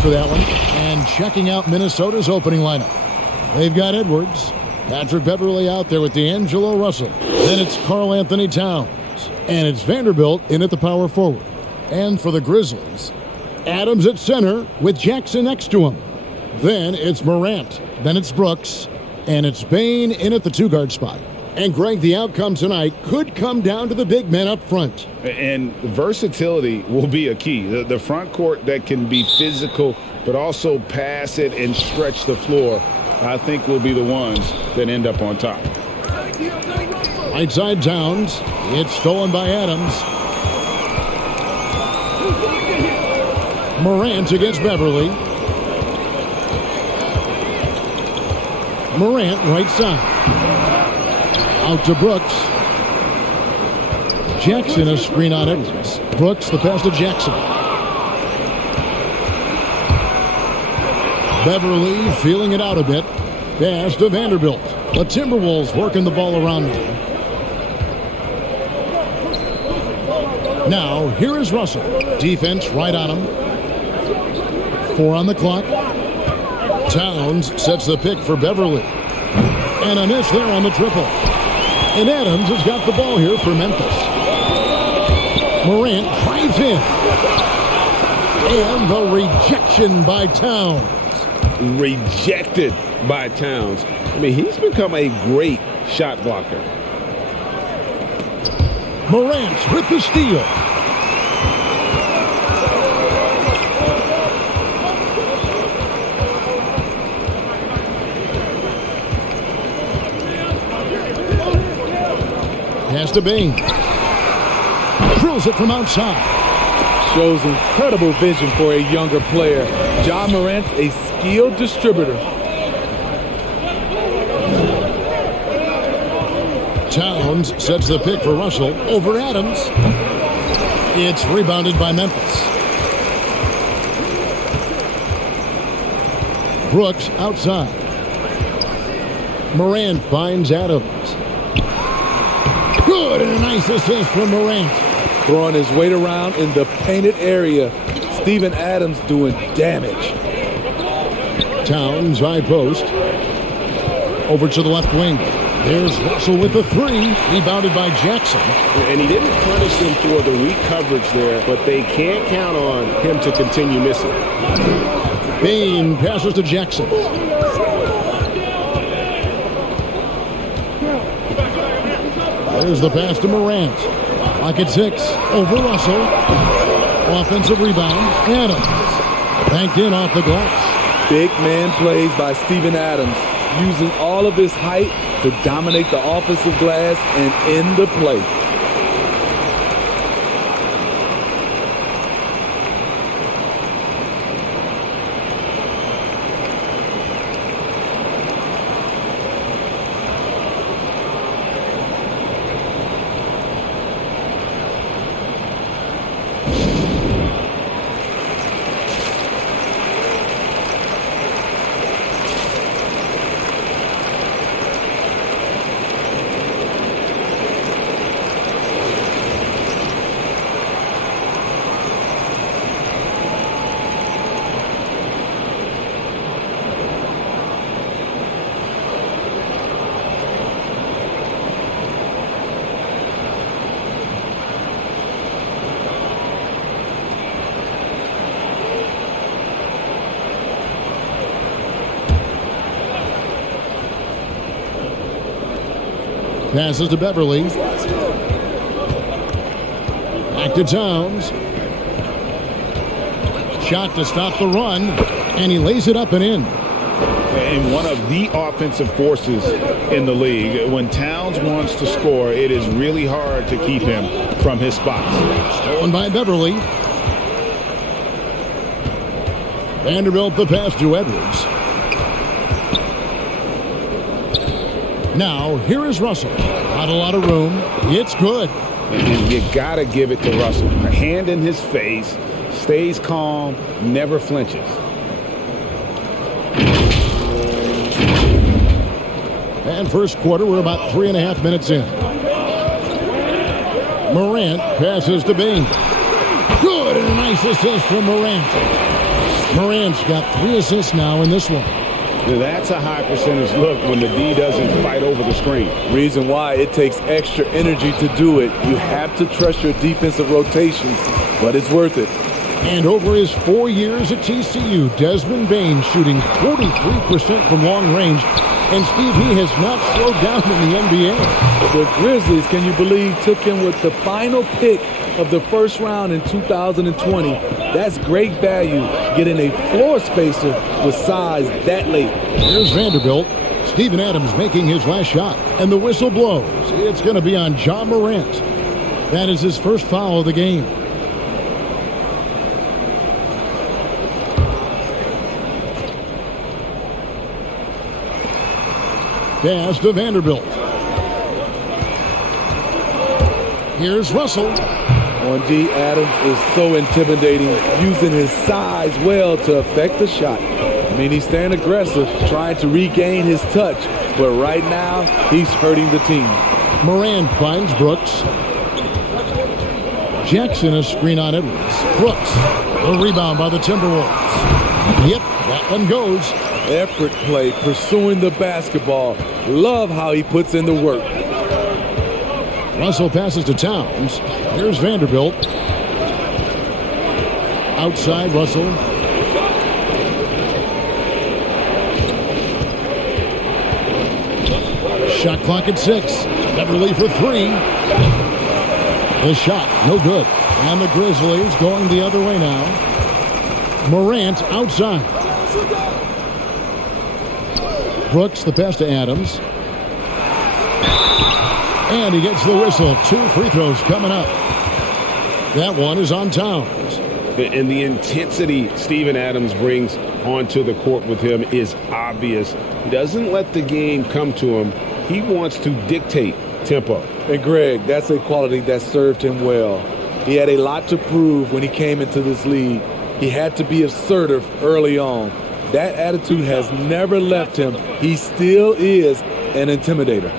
for that one. And checking out Minnesota's opening lineup. They've got Edwards, Patrick Beverley out there with D'Angelo Russell. Then it's Karl Anthony Towns. And it's Vanderbilt in at the power forward. And for the Grizzlies, Adams at center with Jackson next to him. Then it's Morant. Then it's Brooks. And it's Bane in at the two-guard spot. And, Greg, the outcome tonight could come down to the big men up front. And versatility will be a key. The front court that can be physical but also pass it and stretch the floor, I think will be the ones that end up on top. Right side Towns. It's stolen by Adams. Morant against Beverley. Morant right side. Out to Brooks. Jackson a screen on Edwards. Brooks the pass to Jackson. Beverley feeling it out a bit. Pass to Vanderbilt. The Timberwolves working the ball around now. Now, here is Russell. Defense right on him. 4 on the clock. Towns sets the pick for Beverley. And a miss there on the triple. And Adams has got the ball here for Memphis. Morant drives in. And the rejection by Towns. Rejected by Towns. I mean, he's become a great shot blocker. Morant with the steal. Pass to Bane. Drills it from outside. Shows incredible vision for a younger player. John Morant, a skilled distributor. Towns sets the pick for Russell over Adams. It's rebounded by Memphis. Brooks outside. Morant finds Adams. Good, and a nice assist from Morant. Throwing his weight around in the painted area. Steven Adams doing damage. Towns high post. Over to the left wing. There's Russell with the three. Rebounded by Jackson. And he didn't punish him for the weak coverage there, but they can't count on him to continue missing. Bane passes to Jackson. There's the pass to Morant. Pocket 6 over Russell. Offensive rebound. Adams. Banked in off the glass. Big man plays by Steven Adams. Using all of his height to dominate the offensive glass and end the play. Passes to Beverley. Back to Towns. Shot to stop the run. And he lays it up and in. And one of the offensive forces in the league. When Towns wants to score, it is really hard to keep him from his spots. Stolen by Beverley. Vanderbilt the pass to Edwards. Now, here is Russell. Not a lot of room. It's good. And you got to give it to Russell. A hand in his face, stays calm, never flinches. And first quarter, we're about 3.5 minutes in. Morant passes to Bane. Good, and a nice assist from Morant. Morant's got 3 assists now in this one. That's a high percentage look when the D doesn't fight over the screen. Reason why it takes extra energy to do it. You have to trust your defensive rotations, but it's worth it. And over his 4 years at TCU, Desmond Bane shooting 43% from long range. And Steve, he has not slowed down in the NBA. The Grizzlies, can you believe, took him with the final pick of the first round in 2020. That's great value, getting a floor spacer with size that late. Here's Vanderbilt. Steven Adams making his last shot. And the whistle blows. It's going to be on Ja Morant. That is his first foul of the game. Pass to Vanderbilt. Here's Russell. On D, Adams is so intimidating, using his size well to affect the shot. I mean, he's staying aggressive, trying to regain his touch, but right now, he's hurting the team. Morant finds Brooks. Jackson a screen on Edwards. Brooks, a rebound by the Timberwolves. Yep, that one goes. Effort play, pursuing the basketball. Love how he puts in the work. Russell passes to Towns. Here's Vanderbilt. Outside Russell. Shot clock at 6. Beverly for 3. The shot, no good. And the Grizzlies going the other way now. Morant outside. Brooks, the pass to Adams. And he gets the whistle. 2 free throws coming up. That one is on Towns. And the intensity Steven Adams brings onto the court with him is obvious. He doesn't let the game come to him. He wants to dictate tempo. And Greg, that's a quality that served him well. He had a lot to prove when he came into this league. He had to be assertive early on. That attitude has never left him. He still is an intimidator.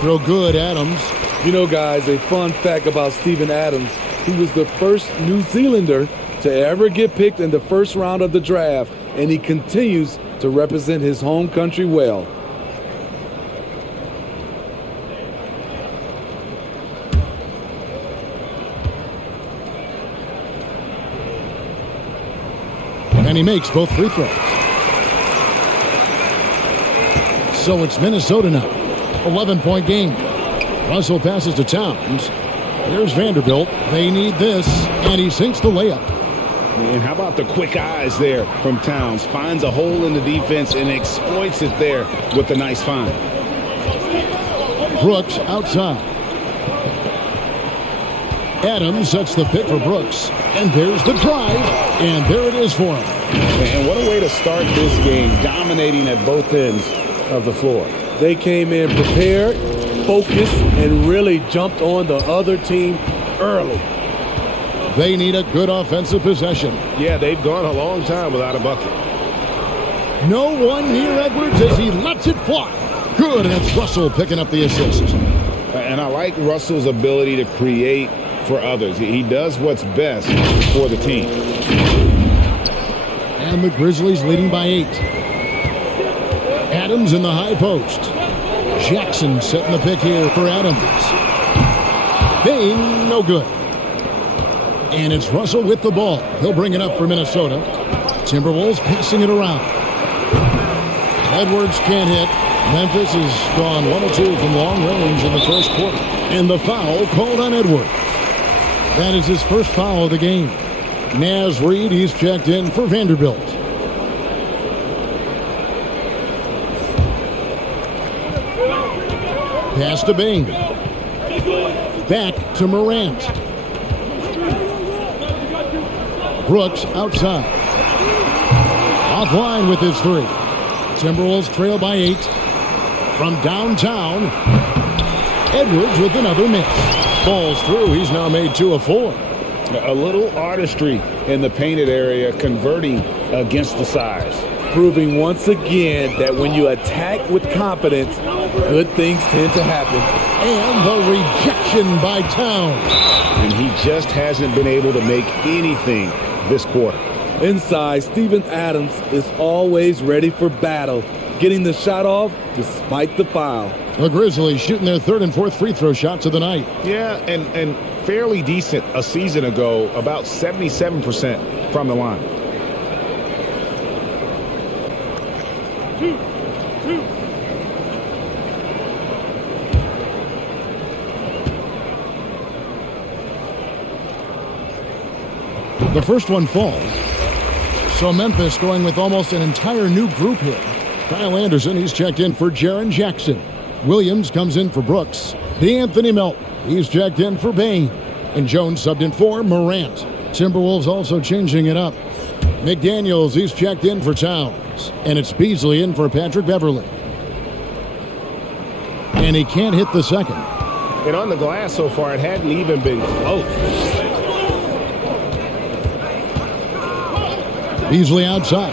Throw good, Adams. You know, guys, a fun fact about Steven Adams, he was the first New Zealander to ever get picked in the first round of the draft, and he continues to represent his home country well. And he makes both free throws. So it's Minnesota now. 11-point game. Russell passes to Towns. Here's Vanderbilt. They need this, and he sinks the layup. And how about the quick eyes there from Towns? Finds a hole in the defense and exploits it there with a nice find. Brooks outside. Adams sets the pick for Brooks. And there's the drive, and there it is for him. And what a way to start this game, dominating at both ends of the floor. They came in prepared, focused, and really jumped on the other team early. They need a good offensive possession. Yeah, they've gone a long time without a bucket. No one near Edwards as he lets it fly. Good, and it's Russell picking up the assist. And I like Russell's ability to create for others. He does what's best for the team. And the Grizzlies leading by 8. Adams in the high post. Jackson setting the pick here for Adams. Bane, no good. And it's Russell with the ball. He'll bring it up for Minnesota. Timberwolves passing it around. Edwards can't hit. Memphis has gone 1 of 2 from long range in the first quarter. And the foul called on Edwards. That is his first foul of the game. Naz Reid, he's checked in for Vanderbilt. Pass to Bane. Back to Morant. Brooks outside. Offline with his 3. Timberwolves trail by 8. From downtown, Edwards with another miss. Falls through. He's now made 2 of 4. A little artistry in the painted area, converting against the size. Proving once again that when you attack with confidence, good things tend to happen. And the rejection transition by Towns. And he just hasn't been able to make anything this quarter. Inside, Steven Adams is always ready for battle, getting the shot off despite the foul. The Grizzlies shooting their third and fourth free throw shots of the night. Yeah, and fairly decent a season ago, about 77% from the line. The first one falls. So Memphis going with almost an entire new group here. Kyle Anderson, he's checked in for Jaren Jackson. Williams comes in for Brooks. D'Anthony Melton, he's checked in for Bain. And Jones subbed in for Morant. Timberwolves also changing it up. McDaniels, he's checked in for Towns. And it's Beasley in for Patrick Beverley. And he can't hit the second. And on the glass so far, it hadn't even been close. Beasley outside.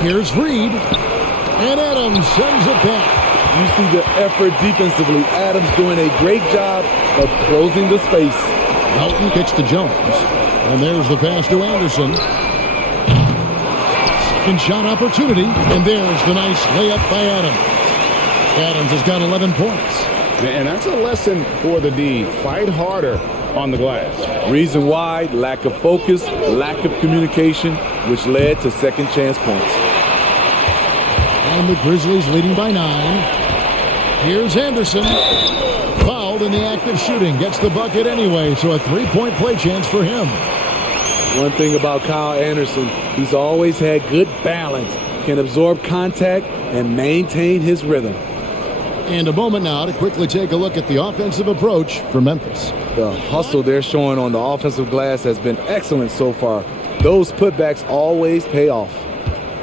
Here's Reed. And Adams sends it back. You see the effort defensively. Adams doing a great job of closing the space. Melton kicks to Jones. And there's the pass to Anderson. Second shot opportunity. And there's the nice layup by Adams. Adams has got 11 points. And that's a lesson for the D. Fight harder on the glass. Reason why, lack of focus, lack of communication, which led to second chance points. And the Grizzlies leading by 9. Here's Anderson. Fouled in the act of shooting. Gets the bucket anyway, so a three-point play chance for him. One thing about Kyle Anderson, he's always had good balance, can absorb contact, and maintain his rhythm. And a moment now to quickly take a look at the offensive approach for Memphis. The hustle they're showing on the offensive glass has been excellent so far. Those putbacks always pay off.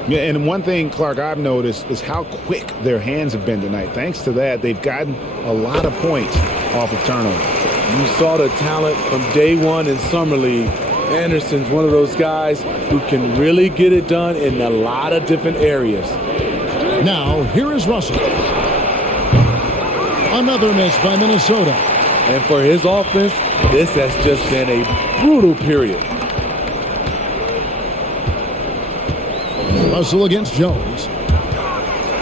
Yeah, and one thing, Clark, I've noticed is how quick their hands have been tonight. Thanks to that, they've gotten a lot of points off of turnovers. You saw the talent from day one in Summer League. Anderson's one of those guys who can really get it done in a lot of different areas. Now, here is Russell. Another miss by Minnesota. And for his offense, this has just been a brutal period. Russell against Jones.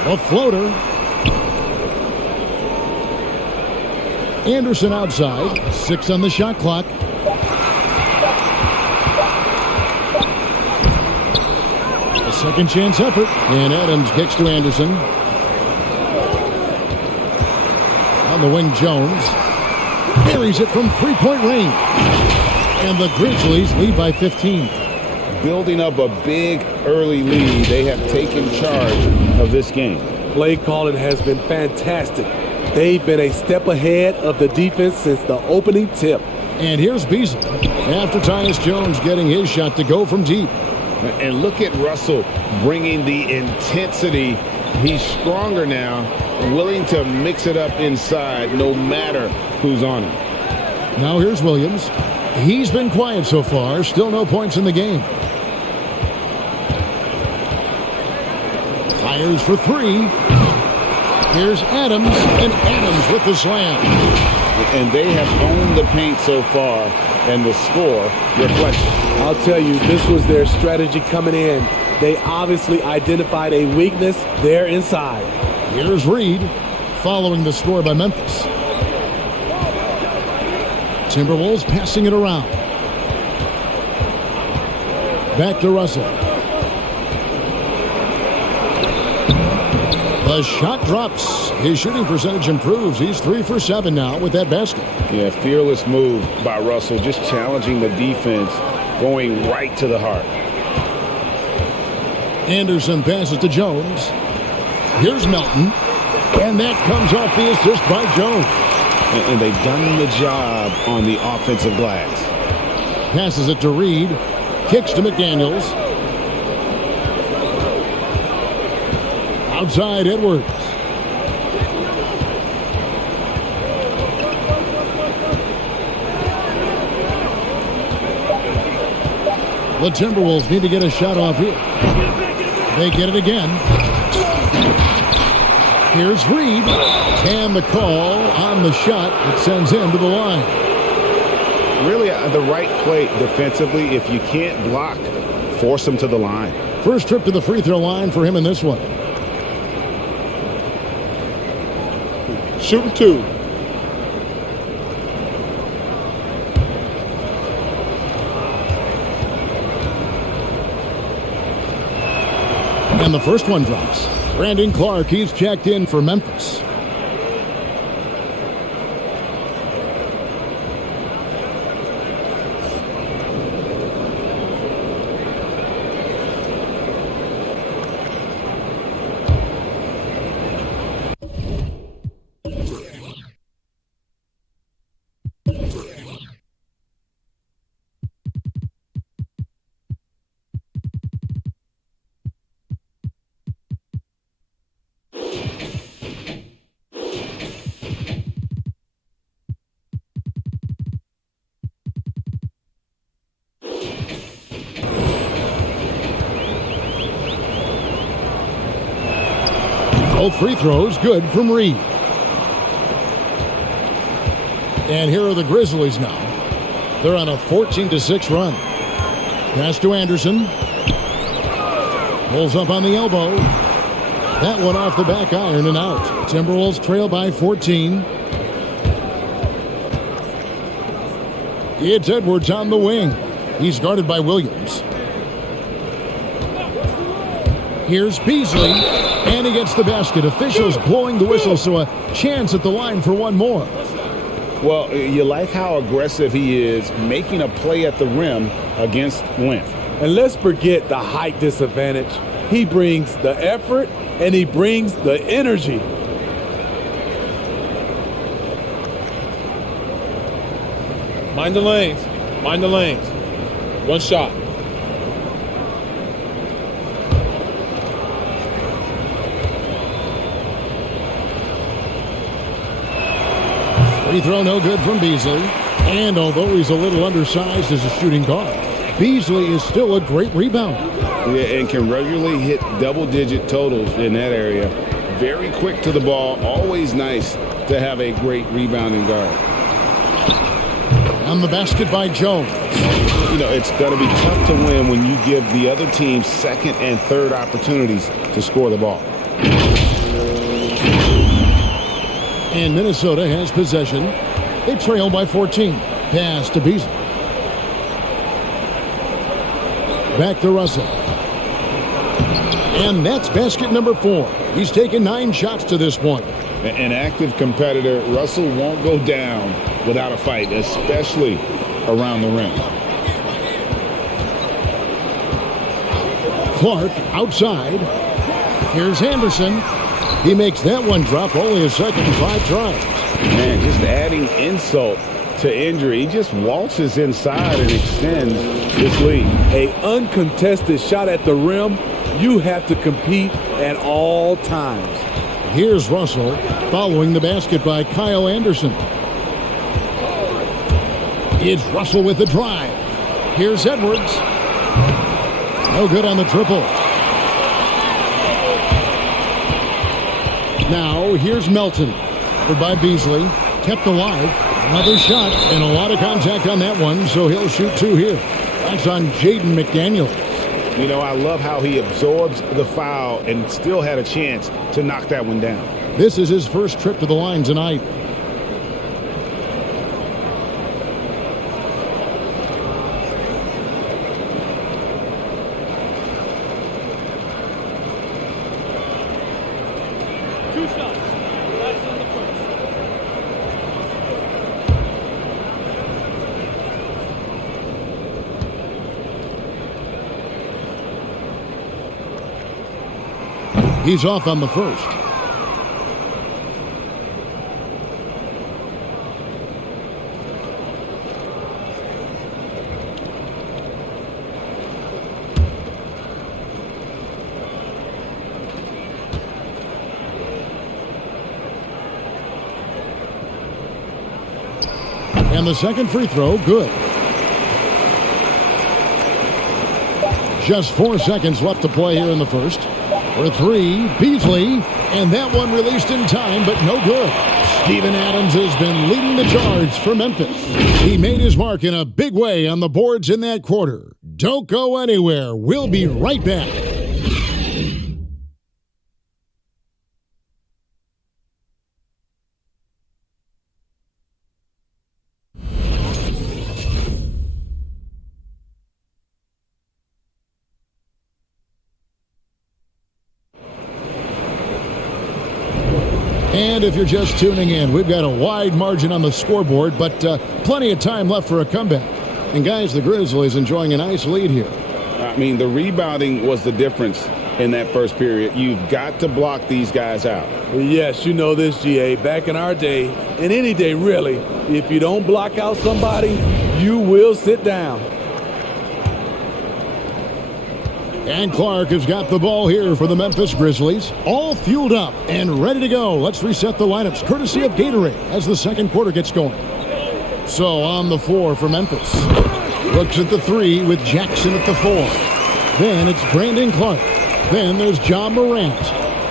A floater. Anderson outside. 6 on the shot clock. A second chance effort. And Adams kicks to Anderson. On the wing, Jones buries it from three-point range. And the Grizzlies lead by 15. Building up a big early lead, they have taken charge of this game. Play calling has been fantastic. They've been a step ahead of the defense since the opening tip. And here's Beasley after Tyus Jones getting his shot to go from deep. And look at Russell bringing the intensity. He's stronger now, willing to mix it up inside no matter who's on him. Now here's Williams. He's been quiet so far. Still no points in the game. Fires for 3. Here's Adams, and Adams with the slam. And they have owned the paint so far, and the score reflects it. I'll tell you, this was their strategy coming in. They obviously identified a weakness there inside. Here's Reed, following the score by Memphis. Timberwolves passing it around. Back to Russell. The shot drops. His shooting percentage improves. He's 3 for 7 now with that basket. Yeah, fearless move by Russell, just challenging the defense, going right to the heart. Anderson passes to Jones. Here's Melton. And that comes off the assist by Jones. And they've done the job on the offensive glass. Passes it to Reed. Kicks to McDaniels. Outside Edwards. The Timberwolves need to get a shot off here. They get it again. Here's Reed. And the call on the shot that sends him to the line. Really the right play defensively. If you can't block, force him to the line. First trip to the free throw line for him in this one. Shooting two. And the first one drops. Brandon Clark, he's checked in for Memphis. Both free throws good from Reed. And here are the Grizzlies now. They're on a 14-6 run. Pass to Anderson. Pulls up on the elbow. That one off the back iron and out. Timberwolves trail by 14. It's Edwards on the wing. He's guarded by Williams. Here's Beasley, and he gets the basket. Officials blowing the whistle, so a chance at the line for one more. Well, you like how aggressive he is, making a play at the rim against length. And let's forget the height disadvantage. He brings the effort, and he brings the energy. Mind the lanes. Mind the lanes. One shot. Free throw no good from Beasley. And although he's a little undersized as a shooting guard, Beasley is still a great rebounder. Yeah, and can regularly hit double-digit totals in that area. Very quick to the ball. Always nice to have a great rebounding guard. On the basket by Jones. You know, it's going to be tough to win when you give the other team second and third opportunities to score the ball. And Minnesota has possession. They trail by 14. Pass to Beasley. Back to Russell. And that's basket number 4. He's taken 9 shots to this point. An active competitor, Russell won't go down without a fight, especially around the rim. Clark outside. Here's Anderson. He makes that one drop, only a second, 5 tries. Man, just adding insult to injury. He just waltzes inside and extends this lead. An uncontested shot at the rim, you have to compete at all times. Here's Russell following the basket by Kyle Anderson. It's Russell with the drive. Here's Edwards. No good on the triple. Now here's Melton. By Beasley. Kept alive. Another shot and a lot of contact on that one, so he'll shoot 2 here. That's on Jaden McDaniels. You know, I love how he absorbs the foul and still had a chance to knock that one down. This is his first trip to the line tonight. He's off on the first. And the second free throw, good. Just 4 seconds left to play here in the first. For three, Beasley. And that one released in time, but no good. Steven Adams has been leading the charge for Memphis. He made his mark in a big way on the boards in that quarter. Don't go anywhere. We'll be right back. And if you're just tuning in, we've got a wide margin on the scoreboard, but plenty of time left for a comeback. And guys, the Grizzlies enjoying a nice lead here. I mean, the rebounding was the difference in that first period. You've got to block these guys out. Yes, you know this, GA. Back in our day, and any day really, if you don't block out somebody, you will sit down. And Clark has got the ball here for the Memphis Grizzlies. All fueled up and ready to go. Let's reset the lineups, courtesy of Gatorade, as the second quarter gets going. So on the floor for Memphis. Looks at the three with Jackson at the 4. Then it's Brandon Clark. Then there's Ja Morant.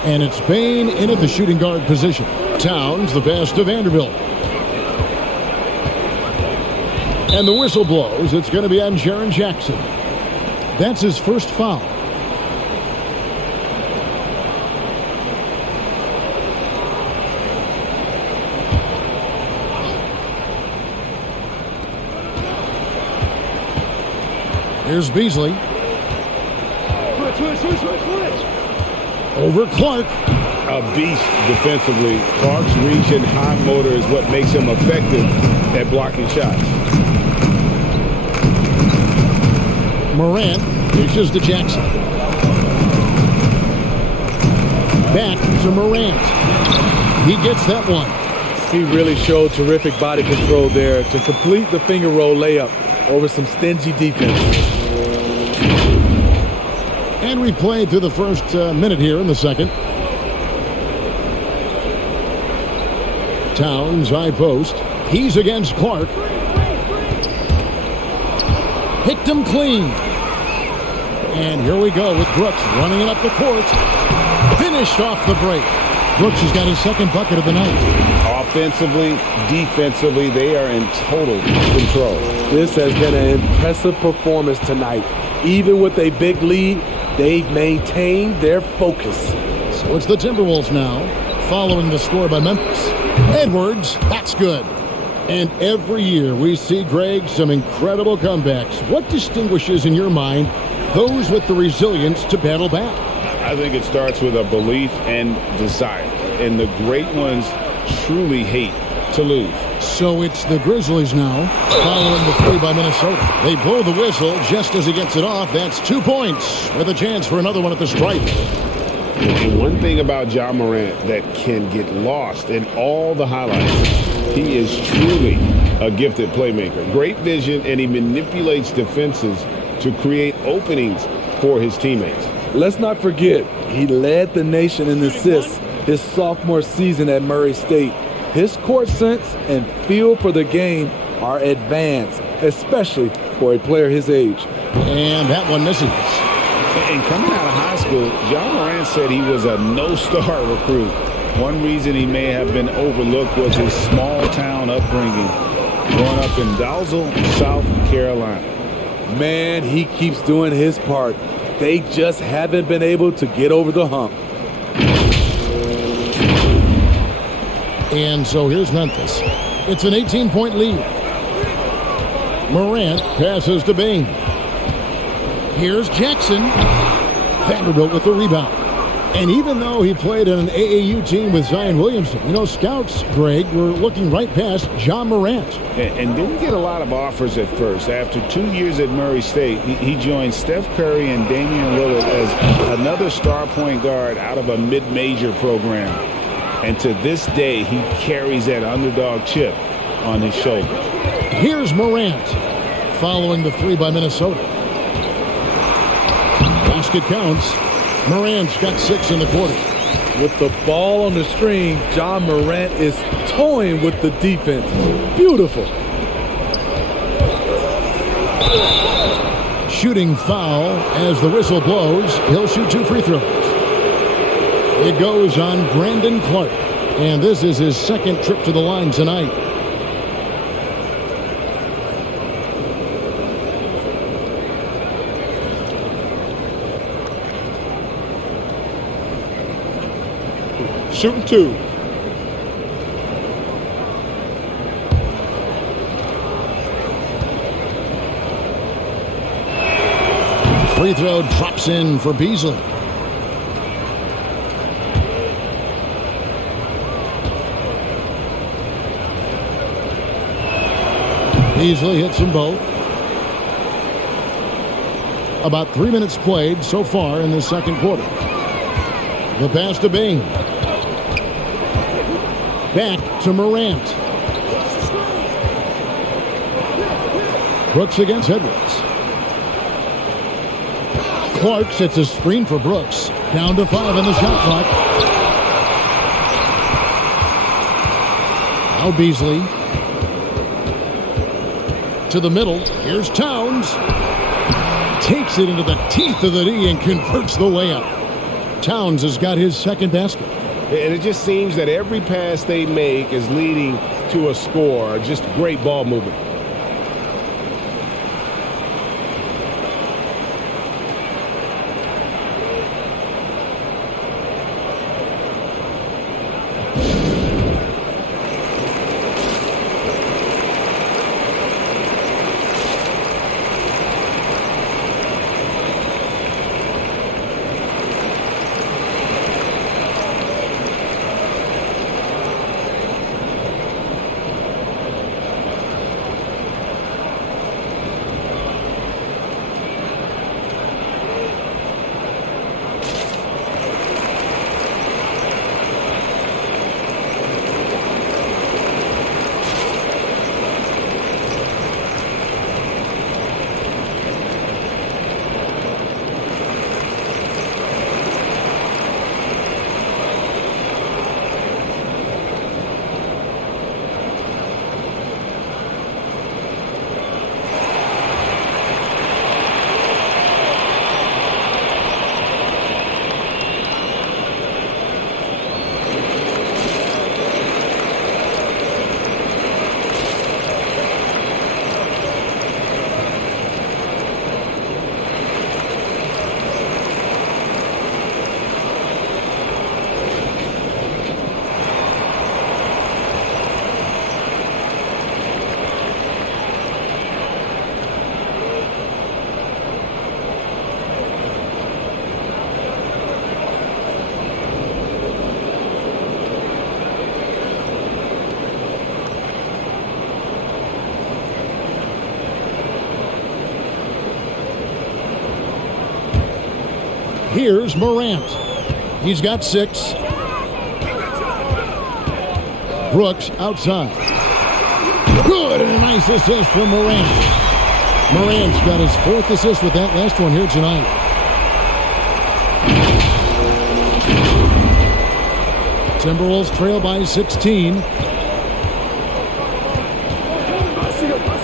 And it's Bane in at the shooting guard position. Towns the best of Vanderbilt. And the whistle blows. It's going to be on Jaren Jackson. That's his first foul. Here's Beasley. Switch. Over Clark. A beast defensively. Clark's reach and high motor is what makes him effective at blocking shots. Morant dishes to Jackson. Back to Morant. He gets that one. He really showed terrific body control there to complete the finger roll layup over some stingy defense. And we've played through the first minute here in the second. Towns, high post. He's against Clark. Picked him clean. And here we go with Brooks running it up the court. Finished off the break. Brooks has got his second bucket of the night. Offensively, defensively, they are in total control. This has been an impressive performance tonight. Even with a big lead, they've maintained their focus. So it's the Timberwolves now, following the score by Memphis. Edwards, that's good. And every year we see, Greg, some incredible comebacks. What distinguishes, in your mind, those with the resilience to battle back? I think it starts with a belief and desire. And the great ones truly hate to lose. So it's the Grizzlies now, following the three by Minnesota. They blow the whistle just as he gets it off. That's 2 points with a chance for another one at the stripe. And one thing about Ja Morant that can get lost in all the highlights, he is truly a gifted playmaker. Great vision, and he manipulates defenses to create openings for his teammates. Let's not forget, he led the nation in assists his sophomore season at Murray State. His court sense and feel for the game are advanced, especially for a player his age. And that one misses. And coming out of high school, Ja Morant said he was a no-star recruit. One reason he may have been overlooked was his small-town upbringing, growing up in Dalzell, South Carolina. Man, he keeps doing his part. They just haven't been able to get over the hump. And so here's Memphis. It's an 18-point lead. Morant passes to Bane. Here's Jackson. Vanderbilt with the rebound. And even though he played on an AAU team with Zion Williamson, you know, scouts, Greg, were looking right past Ja Morant. And didn't get a lot of offers at first. After 2 years at Murray State, he joined Steph Curry and Damian Lillard as another star point guard out of a mid-major program. And to this day, he carries that underdog chip on his shoulder. Here's Morant, following the three by Minnesota. Basket counts. Morant's got 6 in the quarter. With the ball on the string, Ja Morant is toying with the defense. Beautiful. Shooting foul as the whistle blows. He'll shoot 2 free throws. It goes on Brandon Clark. And this is his second trip to the line tonight. Shooting 2. Free throw drops in for Beasley. Beasley hits them both. About 3 minutes played so far in the second quarter. The pass to Bing. Back to Morant. Brooks against Edwards. Clark sets a screen for Brooks. Down to 5 on the shot clock. Now Beasley. To the middle. Here's Towns. Takes it into the teeth of the D and converts the layup. Towns has got his second basket. And it just seems that every pass they make is leading to a score. Just great ball movement. Here's Morant. He's got 6. Brooks outside. Good, and a nice assist from Morant. Morant's got his 4th assist with that last one here tonight. Timberwolves trail by 16.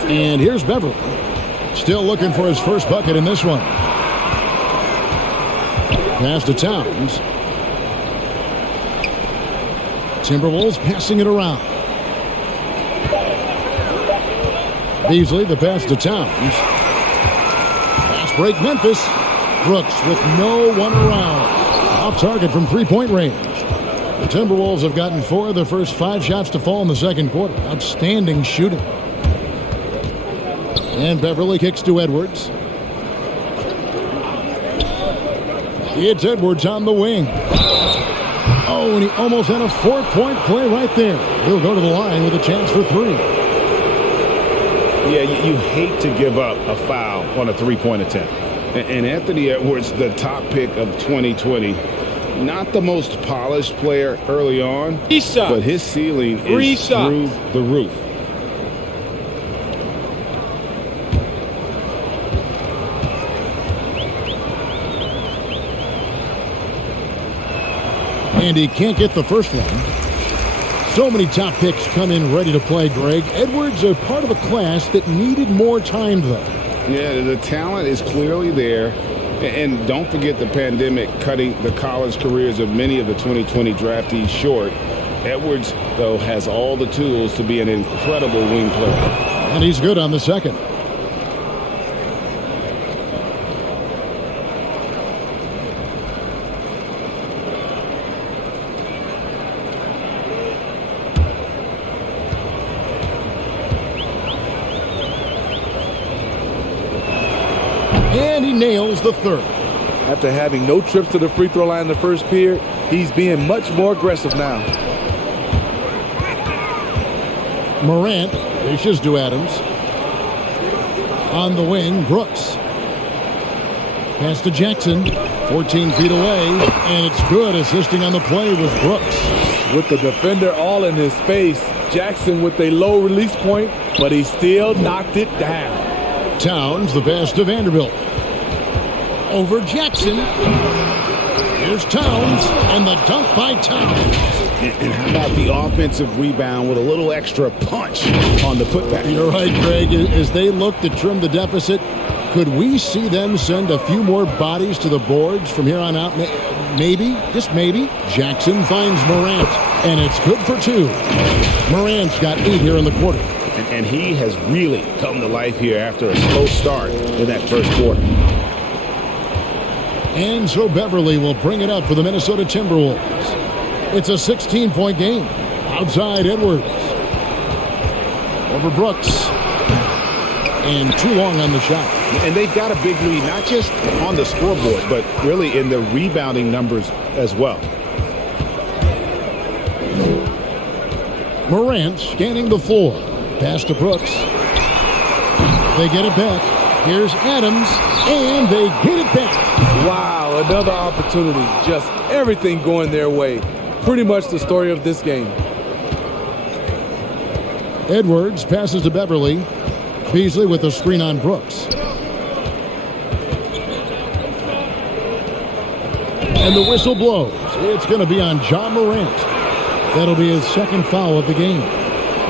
And here's Beverly. Still looking for his first bucket in this one. Pass to Towns. Timberwolves passing it around. Beasley, the pass to Towns. Pass break Memphis. Brooks with no one around. Off target from three-point range. The Timberwolves have gotten 4 of their first 5 shots to fall in the second quarter. Outstanding shooting. And Beverly kicks to Edwards. It's Edwards on the wing. Oh, and he almost had a 4-point play right there. He'll go to the line with a chance for 3. Yeah, you hate to give up a foul on a 3-point attempt. And Anthony Edwards, the top pick of 2020, not the most polished player early on, but his ceiling is through the roof. And he can't get the first one. So many top picks come in ready to play, Greg. Edwards are part of a class that needed more time, though. Yeah, the talent is clearly there. And don't forget the pandemic cutting the college careers of many of the 2020 draftees short. Edwards, though, has all the tools to be an incredible wing player. And he's good on the second. And he nails the third. After having no trips to the free throw line in the first period, he's being much more aggressive now. Morant dishes to Adams. On the wing, Brooks. Pass to Jackson, 14 feet away, and it's good. Assisting on the play was Brooks. With the defender all in his space, Jackson with a low release point, but he still knocked it down. Towns, the pass to Vanderbilt. Over Jackson. Here's Towns, and the dunk by Towns. And how about the offensive rebound with a little extra punch on the putback? You're right, Greg. As they look to trim the deficit, could we see them send a few more bodies to the boards from here on out? Maybe, just maybe. Jackson finds Morant, and it's good for two. Morant's got 8 here in the quarter. And he has really come to life here after a slow start in that first quarter. And so Beverly will bring it up for the Minnesota Timberwolves. It's a 16-point game. Outside Edwards. Over Brooks. And too long on the shot. And they've got a big lead, not just on the scoreboard, but really in the rebounding numbers as well. Morant scanning the floor. Pass to Brooks. They get it back. Here's Adams, and they get it back. Wow, another opportunity. Just everything going their way. Pretty much the story of this game. Edwards passes to Beverly. Beasley with the screen on Brooks. And the whistle blows. It's going to be on John Morant. That'll be his second foul of the game.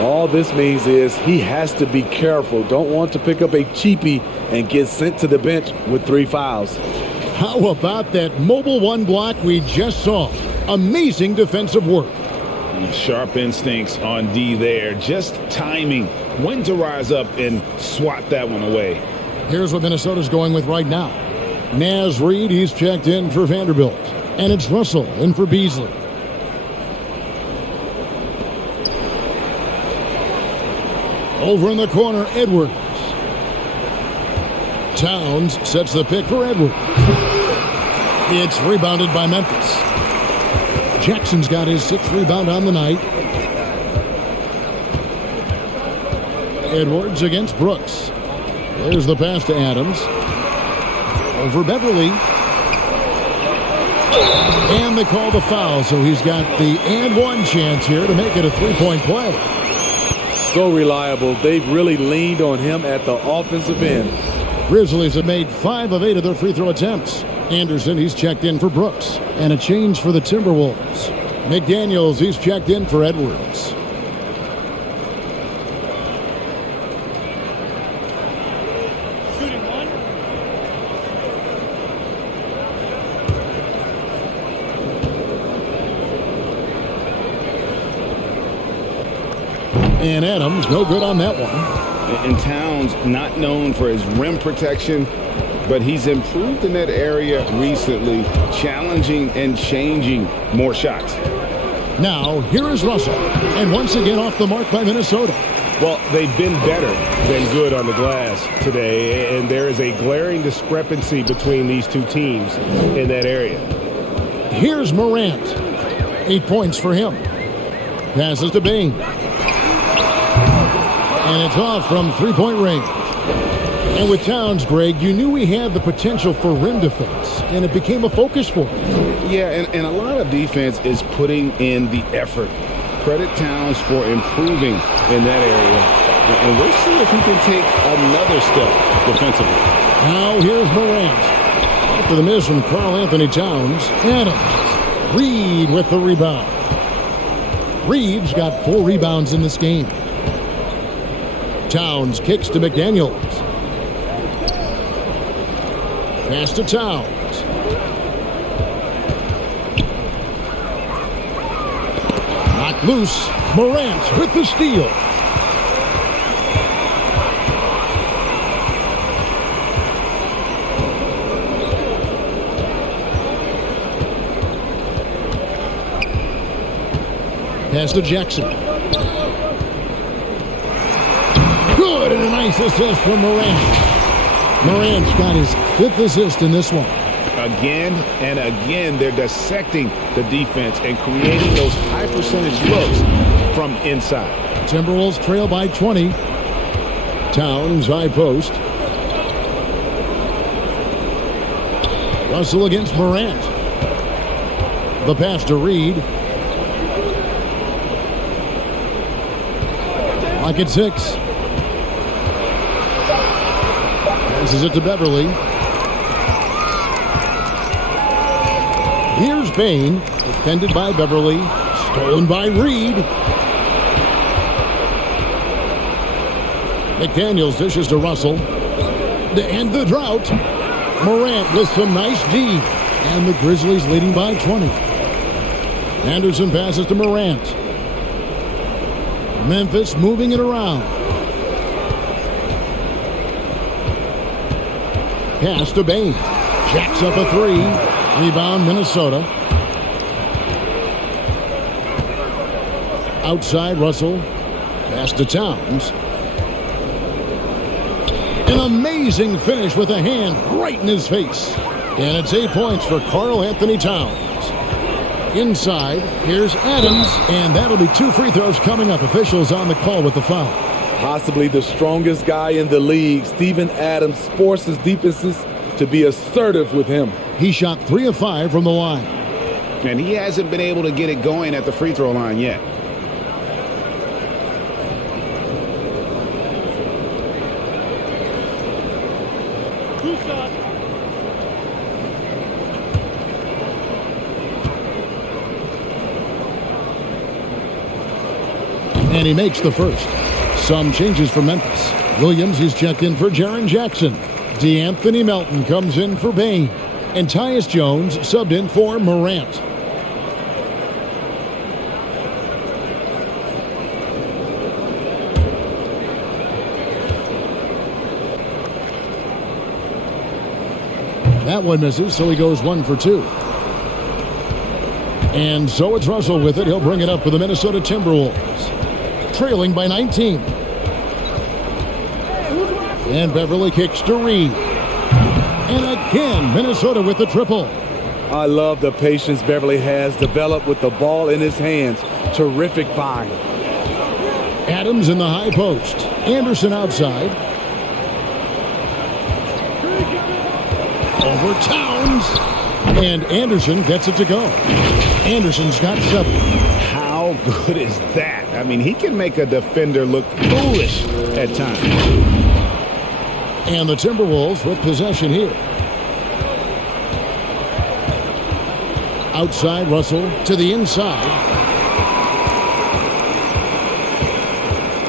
All this means is he has to be careful. Don't want to pick up a cheapie and get sent to the bench with 3 fouls. How about that mobile one block we just saw? Amazing defensive work. Sharp instincts on D there. Just timing when to rise up and swat that one away. Here's what Minnesota's going with right now. Naz Reid, he's checked in for Vanderbilt. And it's Russell in for Beasley. Over in the corner, Edwards. Towns sets the pick for Edwards. It's rebounded by Memphis. Jackson's got his 6th rebound on the night. Edwards against Brooks. There's the pass to Adams. Over Beverly. And they call the foul, so he's got the and one chance here to make it a 3-point play. So reliable. They've really leaned on him at the offensive end. Grizzlies have made 5 of 8 of their free throw attempts. Anderson, he's checked in for Brooks. And a change for the Timberwolves. McDaniels, he's checked in for Edwards. Shooting one. And Adams, no good on that one. And Towns, not known for his rim protection, but he's improved in that area recently, challenging and changing more shots. Now, here is Russell. And once again off the mark by Minnesota. Well, they've been better than good on the glass today, and there is a glaring discrepancy between these two teams in that area. Here's Morant. 8 points for him. Passes to Bain. And it's off from 3-point range. And with Towns, Greg, you knew he had the potential for rim defense, and it became a focus for him. Yeah, and a lot of defense is putting in the effort. Credit Towns for improving in that area. And we'll see if he can take another step defensively. Now here's Morant. After the miss from Karl Anthony Towns, Adams. Reid with the rebound. Reid's got 4 rebounds in this game. Towns kicks to McDaniels. Pass to Towns. Knocked loose. Morant with the steal. Pass to Jackson. Good, and a nice assist from Morant. Morant's got his 5th assist in this one. Again and again, they're dissecting the defense and creating those high percentage looks from inside. Timberwolves trail by 20. Towns high post. Russell against Morant. The pass to Reed. Lock at 6. Passes it to Beverly. Here's Bain. Defended by Beverly. Stolen by Reed. McDaniels dishes to Russell. To end the drought. Morant with some nice D. And the Grizzlies leading by 20. Anderson passes to Morant. Memphis moving it around. Pass to Bain. Jacks up a 3. Rebound Minnesota. Outside Russell. Pass to Towns. An amazing finish with a hand right in his face. And it's 8 points for Karl Anthony Towns. Inside, here's Adams, and that'll be 2 free throws coming up. Officials on the call with the foul. Possibly the strongest guy in the league, Steven Adams, forces defenses to be assertive with him. He shot 3 of 5 from the line. And he hasn't been able to get it going at the free throw line yet. And he makes the first. Some changes for Memphis. Williams, he's checked in for Jaren Jackson. DeAnthony Melton comes in for Bain. And Tyus Jones subbed in for Morant. That one misses, so he goes 1 for 2. And so it's Russell with it. He'll bring it up for the Minnesota Timberwolves. Trailing by 19. And Beverly kicks to Reed. And again, Minnesota with the triple. I love the patience Beverly has developed with the ball in his hands. Terrific find. Adams in the high post. Anderson outside. Over Towns. And Anderson gets it to go. Anderson's got 7. How good is that? I mean, he can make a defender look foolish at times. And the Timberwolves with possession here. Outside Russell to the inside.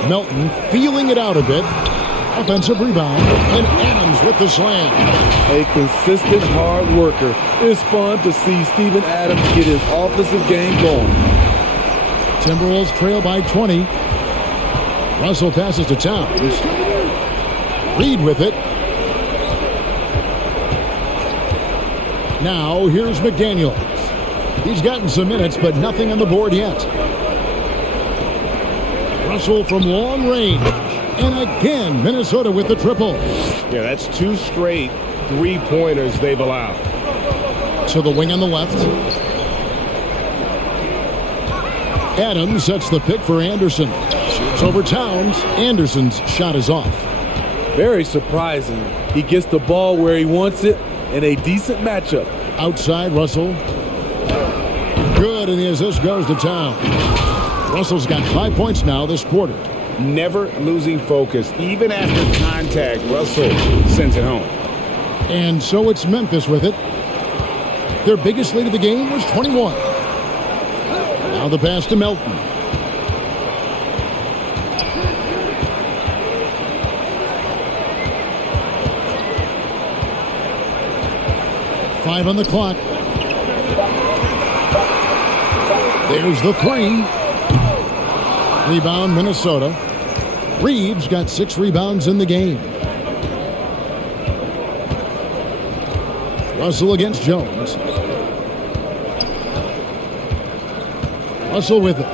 Melton feeling it out a bit. Offensive rebound. And Adams with the slam. A consistent hard worker. It's fun to see Steven Adams get his offensive game going. Timberwolves trail by 20. Russell passes to Towns. Reed with it. Now here's McDaniels. He's gotten some minutes, but nothing on the board yet. Russell from long range. And again, Minnesota with the triple. Yeah, that's 2 straight 3-pointers they've allowed. To the wing on the left. Adams sets the pick for Anderson. Shoots over Towns. Anderson's shot is off. Very surprising. He gets the ball where he wants it in a decent matchup. Outside Russell. Good, and the assist goes to Towns. Russell's got 5 points now this quarter. Never losing focus. Even after contact, Russell sends it home. And so it's Memphis with it. Their biggest lead of the game was 21. Now the pass to Melton. 5 on the clock. There's the 3. Rebound, Minnesota. Reeves got 6 rebounds in the game. Russell against Jones. Russell with it.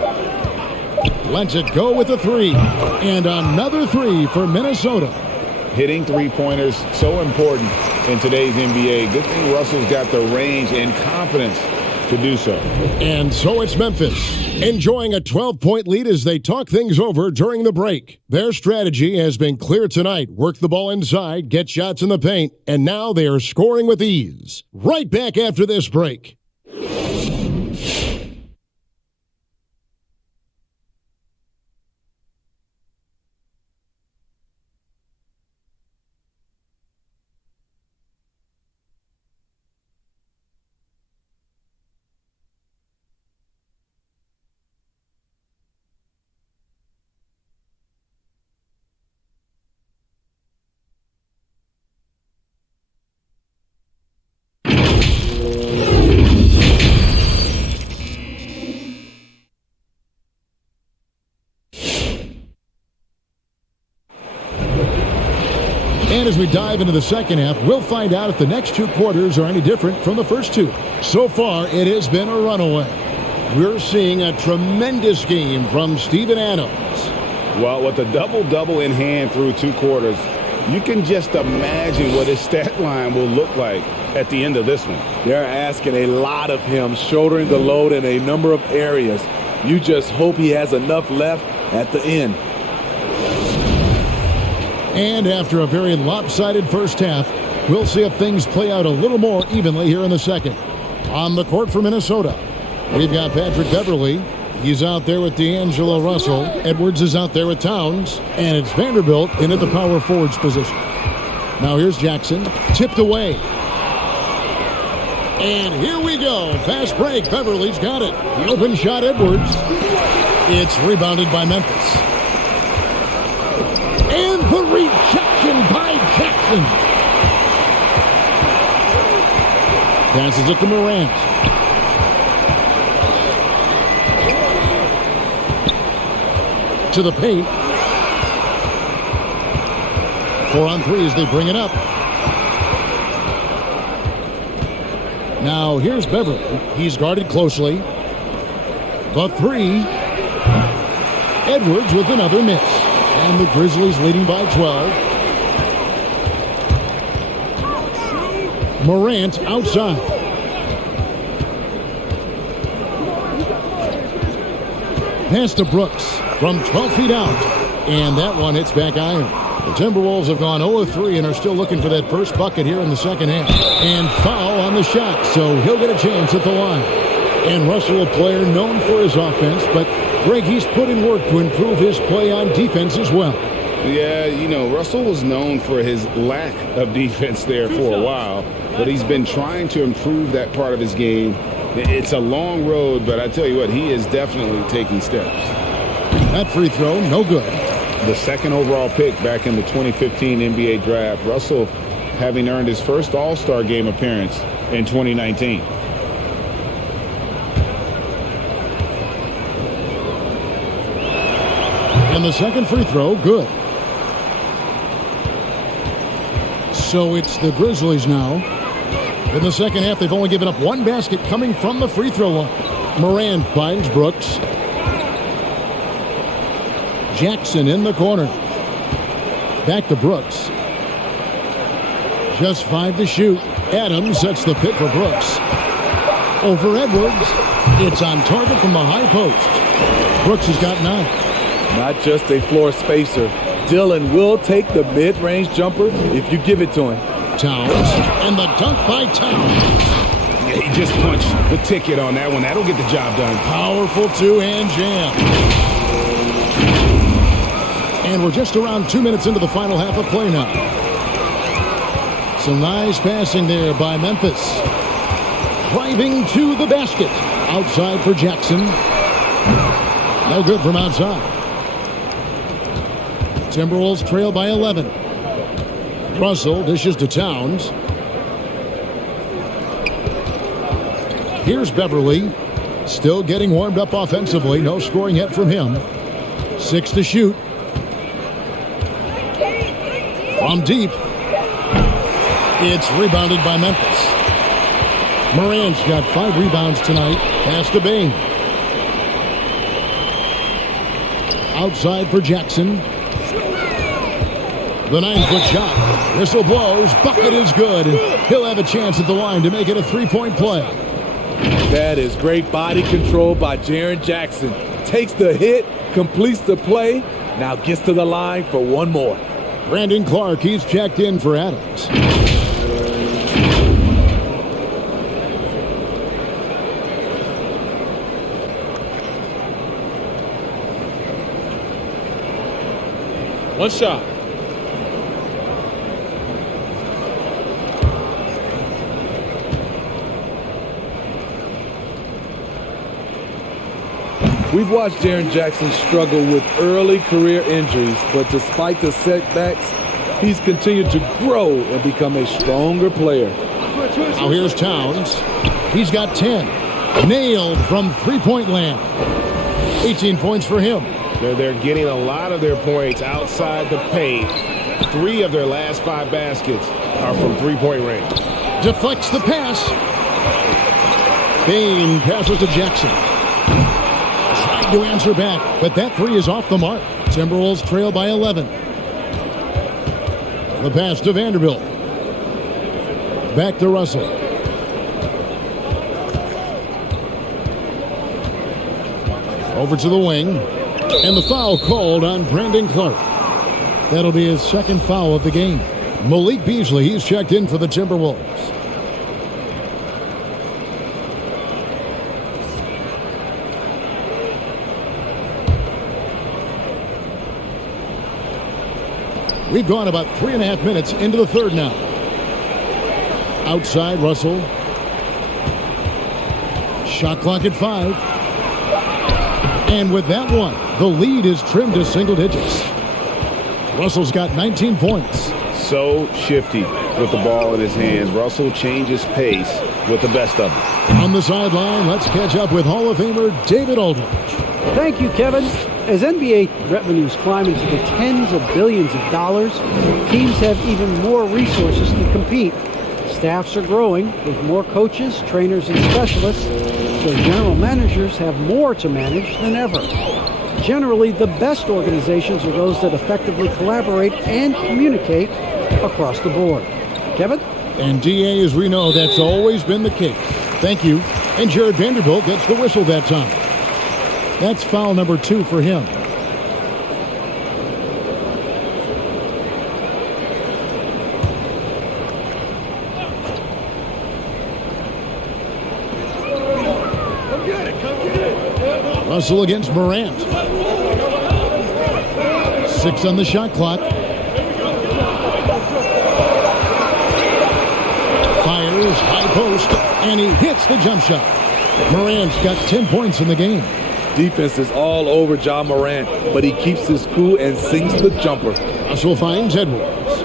Lets it go with a 3. And another 3 for Minnesota. Hitting three-pointers, so important in today's NBA. Good thing Russell's got the range and confidence to do so. And so it's Memphis, enjoying a 12-point lead as they talk things over during the break. Their strategy has been clear tonight. Work the ball inside, get shots in the paint, and now they are scoring with ease. Right back after this break. And as we dive into the second half, we'll find out if the next 2 quarters are any different from the first 2. So far, it has been a runaway. We're seeing a tremendous game from Steven Adams. Well, with a double-double in hand through 2 quarters, you can just imagine what his stat line will look like at the end of this one. They're asking a lot of him, shouldering the load in a number of areas. You just hope he has enough left at the end. And after a very lopsided first half, we'll see if things play out a little more evenly here in the second. On the court for Minnesota, we've got Patrick Beverley. He's out there with D'Angelo Russell. Edwards is out there with Towns. And it's Vanderbilt in at the power forwards position. Now here's Jackson, tipped away. And here we go. Fast break. Beverley's got it. The open shot, Edwards. It's rebounded by Memphis. And the rejection by Jackson. Passes it to Morant. To the paint. 4 on 3 as they bring it up. Now here's Beverley. He's guarded closely. The 3. Edwards with another miss. And the Grizzlies leading by 12. Morant outside. Pass to Brooks from 12 feet out. And that one hits back iron. The Timberwolves have gone 0-3 and are still looking for that first bucket here in the second half. And foul on the shot, so he'll get a chance at the line. And Russell, a player known for his offense, but Greg, he's put in work to improve his play on defense as well. Yeah, you know, Russell was known for his lack of defense there for a while, but he's been trying to improve that part of his game. It's a long road, but I tell you what, he is definitely taking steps. That free throw, no good. The second overall pick back in the 2015 NBA draft, Russell having earned his first All-Star game appearance in 2019. And the second free throw, good. So it's the Grizzlies now. In the second half, they've only given up 1 basket coming from the free throw line. Morant finds Brooks. Jackson in the corner. Back to Brooks. Just 5 to shoot. Adams sets the pick for Brooks. Over Edwards. It's on target from the high post. Brooks has got 9. Not just a floor spacer. Dillon will take the mid-range jumper if you give it to him. Towns. And the dunk by Towns. Yeah, he just punched the ticket on that one. That'll get the job done. Powerful 2-hand jam. And we're just around 2 minutes into the final half of play now. Some nice passing there by Memphis. Driving to the basket. Outside for Jackson. No good from outside. Timberwolves trail by 11. Russell dishes to Towns. Here's Beverly. Still getting warmed up offensively. No scoring yet from him. 6 to shoot. From deep. It's rebounded by Memphis. Morant's got 5 rebounds tonight. Pass to Bain. Outside for Jackson. The 9-foot shot. Whistle blows. Bucket is good. And he'll have a chance at the line to make it a 3-point play. That is great body control by Jaren Jackson. Takes the hit, completes the play, now gets to the line for one more. Brandon Clark, he's checked in for Adams. One shot. We've watched Jaren Jackson struggle with early career injuries, but despite the setbacks, he's continued to grow and become a stronger player. Now here's Towns. He's got 10. Nailed from three-point land. 18 points for him. They're getting a lot of their points outside the paint. 3 of their last 5 baskets are from three-point range. Deflects the pass. Bain passes to Jackson. Trying to answer back, but that 3 is off the mark. Timberwolves trail by 11. The pass to Vanderbilt. Back to Russell. Over to the wing. And the foul called on Brandon Clark. That'll be his second foul of the game. Malik Beasley, he's checked in for the Timberwolves. We've gone about 3.5 minutes into the third now. Outside, Russell. Shot clock at 5. And with that one, the lead is trimmed to single digits. Russell's got 19 points. So shifty with the ball in his hands. Russell changes pace with the best of them. On the sideline, let's catch up with Hall of Famer David Aldridge. Thank you, Kevin. As NBA revenues climb into the tens of billions of dollars, teams have even more resources to compete. Staffs are growing with more coaches, trainers, and specialists, so general managers have more to manage than ever. Generally, the best organizations are those that effectively collaborate and communicate across the board. Kevin? And DA, as we know, that's always been the case. Thank you. And Jared Vanderbilt gets the whistle that time. That's foul number 2 for him. Russell against Morant. 6 on the shot clock. Fires, high post, and he hits the jump shot. Morant's got 10 points in the game. Defense is all over Ja Morant, but he keeps his cool and sinks the jumper. Russell finds Edwards.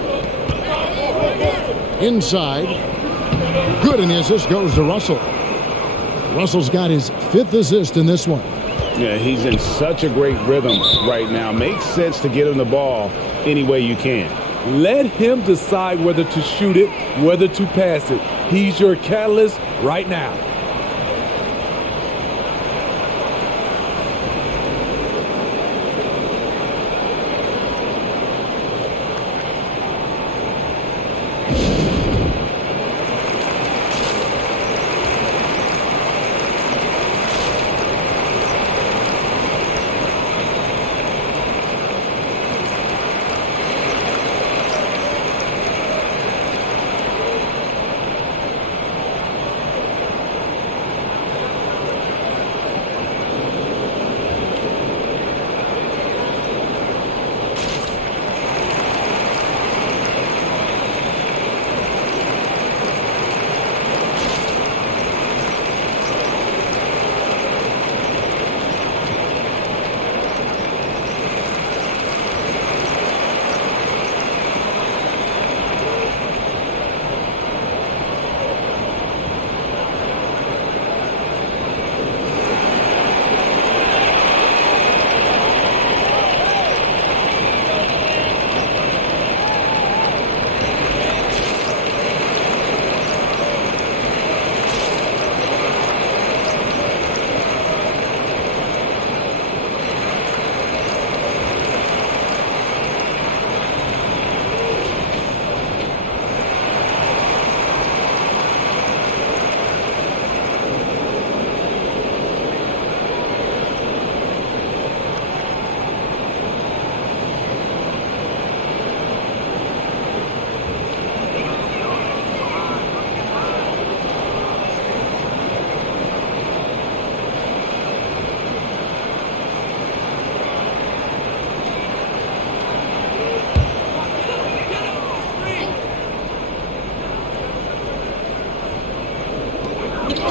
Inside. Good, and the assist goes to Russell. Russell's got his 5th assist in this one. Yeah, he's in such a great rhythm right now. Makes sense to get him the ball any way you can. Let him decide whether to shoot it, whether to pass it. He's your catalyst right now.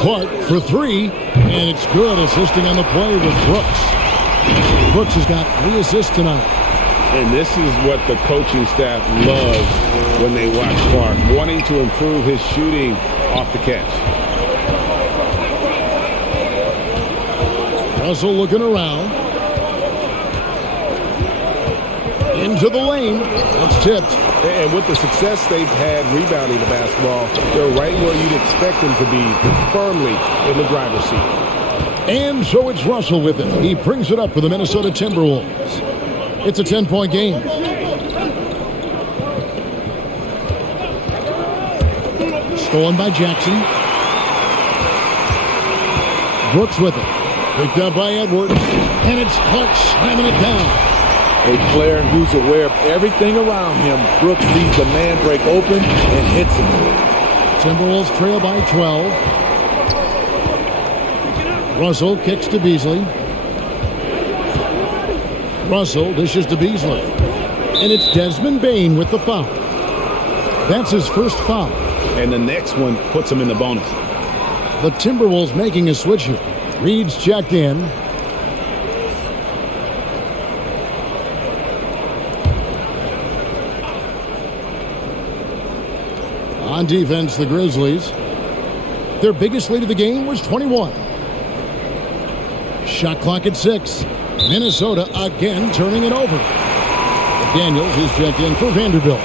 Clark for three, and it's good. Assisting on the play was Brooks. Brooks has got 3 assists tonight. And this is what the coaching staff loves when they watch Clark, wanting to improve his shooting off the catch. Russell looking around. Into the lane. That's tipped. And with the success they've had rebounding the basketball, they're right where you'd expect them to be, firmly in the driver's seat. And so it's Russell with it. He brings it up for the Minnesota Timberwolves. It's a 10-point game. Stolen by Jackson. Brooks with it. Picked up by Edwards. And it's Clark slamming it down. A player who's aware of everything around him. Brooks sees the man break open and hits him. Timberwolves trail by 12. Russell kicks to Beasley. Russell dishes to Beasley. And it's Desmond Bane with the foul. That's his first foul. And the next one puts him in the bonus. The Timberwolves making a switch here. Reed's checked in. On defense, the Grizzlies. Their biggest lead of the game was 21. Shot clock at 6. Minnesota again turning it over. Daniels is checked in for Vanderbilt.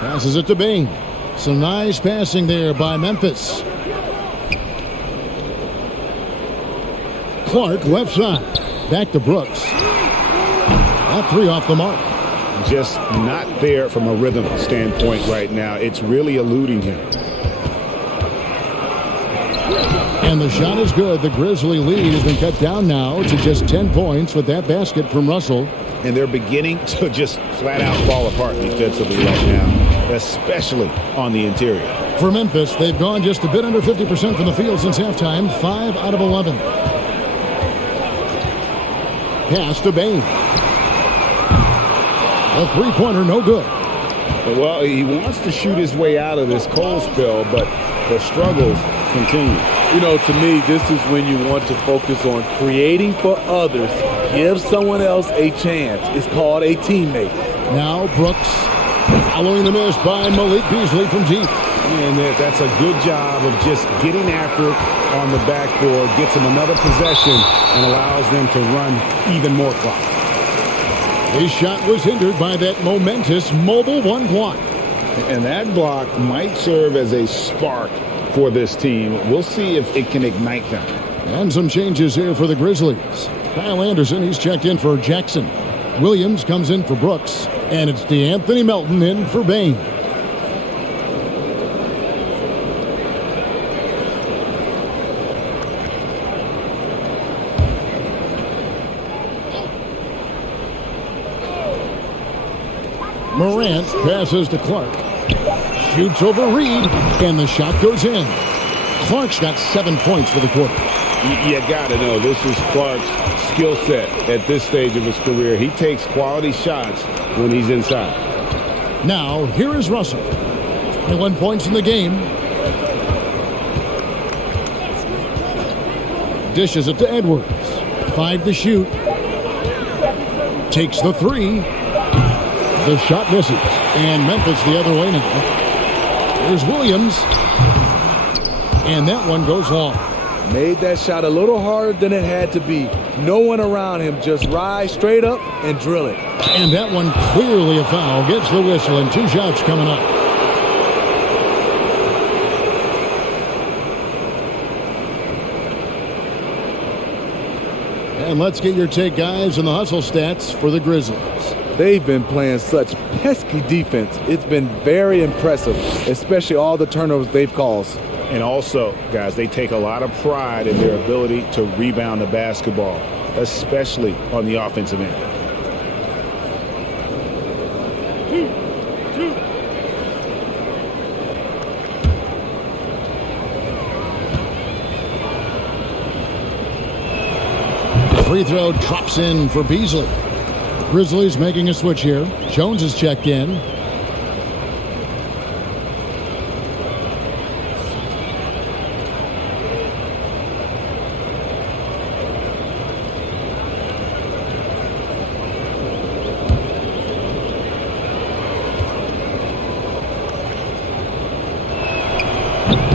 Passes it to Bane. Some nice passing there by Memphis. Clark left side. Back to Brooks. That 3 off the mark. Just not there from a rhythm standpoint right now. It's really eluding him. And the shot is good. The Grizzly lead has been cut down now to just 10 points with that basket from Russell. And they're beginning to just flat out fall apart defensively right now, especially on the interior. For Memphis, they've gone just a bit under 50% from the field since halftime. 5 out of 11. Pass to Bane. A three-pointer, no good. Well, he wants to shoot his way out of this cold spell, but the struggles continue. You know, to me, this is when you want to focus on creating for others. Give someone else a chance. It's called a teammate. Now Brooks following the miss by Malik Beasley from deep. And that's a good job of just getting after it on the backboard, gets him another possession, and allows them to run even more clock. His shot was hindered by that momentous mobile 1 block. And that block might serve as a spark for this team. We'll see if it can ignite them. And some changes here for the Grizzlies. Kyle Anderson, he's checked in for Jackson. Williams comes in for Brooks. And it's DeAnthony Melton in for Bane. Morant passes to Clark. Shoots over Reed, and the shot goes in. Clark's got 7 points for the quarter. You got to know, this is Clark's skill set at this stage of his career. He takes quality shots when he's inside. Now, here is Russell. 21 points in the game. Dishes it to Edwards. 5 to shoot. Takes the 3. The shot misses. And Memphis the other way now. Here's Williams. And that one goes long. Made that shot a little harder than it had to be. No one around him. Just rise straight up and drill it. And that one clearly a foul. Gets the whistle and 2 shots coming up. And let's get your take, guys, on the hustle stats for the Grizzlies. They've been playing such pesky defense. It's been very impressive, especially all the turnovers they've caused. And also, guys, they take a lot of pride in their ability to rebound the basketball, especially on the offensive end. Free throw drops in for Beasley. Grizzlies making a switch here. Jones is checked in.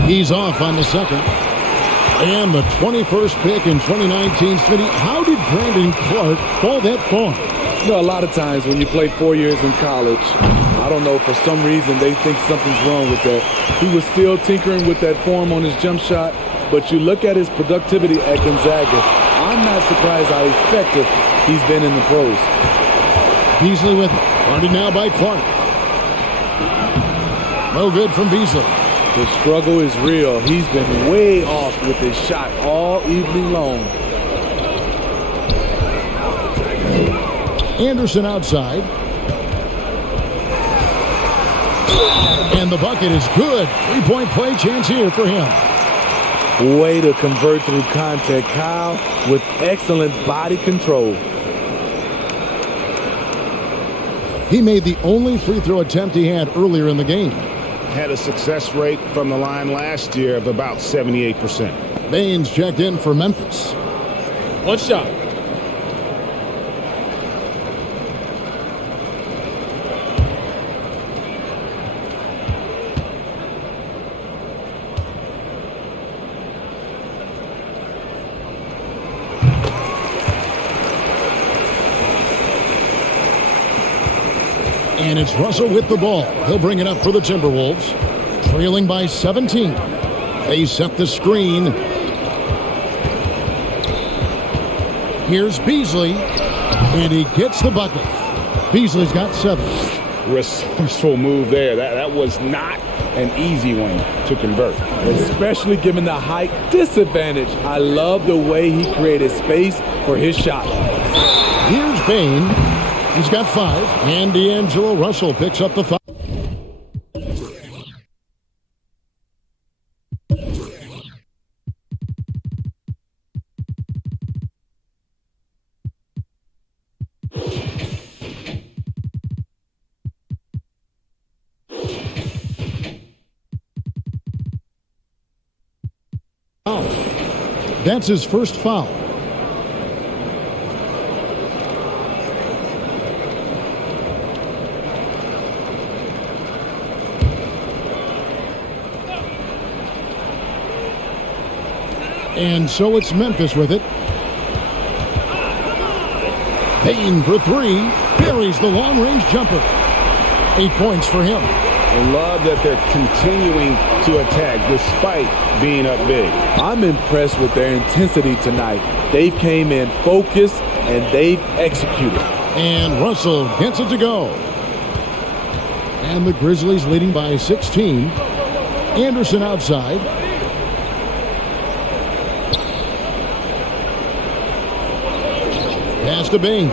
He's off on the second. And the 21st pick in 2019. Smitty, how did Brandon Clark fall that far? You know, a lot of times when you play 4 years in college, I don't know, for some reason they think something's wrong with that. He was still tinkering with that form on his jump shot, but you look at his productivity at Gonzaga, I'm not surprised how effective he's been in the pros. Beasley with it. Guarded now by Clark. No good from Beasley. The struggle is real. He's been way off with his shot all evening long. Anderson outside. And the bucket is good. Three-point play chance here for him. Way to convert through contact, Kyle, with excellent body control. He made the only free throw attempt he had earlier in the game. Had a success rate from the line last year of about 78%. Baines checked in for Memphis. One shot. And it's Russell with the ball. He'll bring it up for the Timberwolves. Trailing by 17. They set the screen. Here's Beasley. And he gets the bucket. Beasley's got 7. Resourceful move there. That was not an easy one to convert. Especially given the height disadvantage. I love the way he created space for his shot. Here's Bain. He's got 5, and D'Angelo Russell picks up the 5. That's his first foul. And so it's Memphis with it. Payne for 3. Buries the long-range jumper. 8 points for him. I love that they're continuing to attack despite being up big. I'm impressed with their intensity tonight. They've came in focused and they've executed. And Russell gets it to go. And the Grizzlies leading by 16. Anderson outside. Pass to Bain.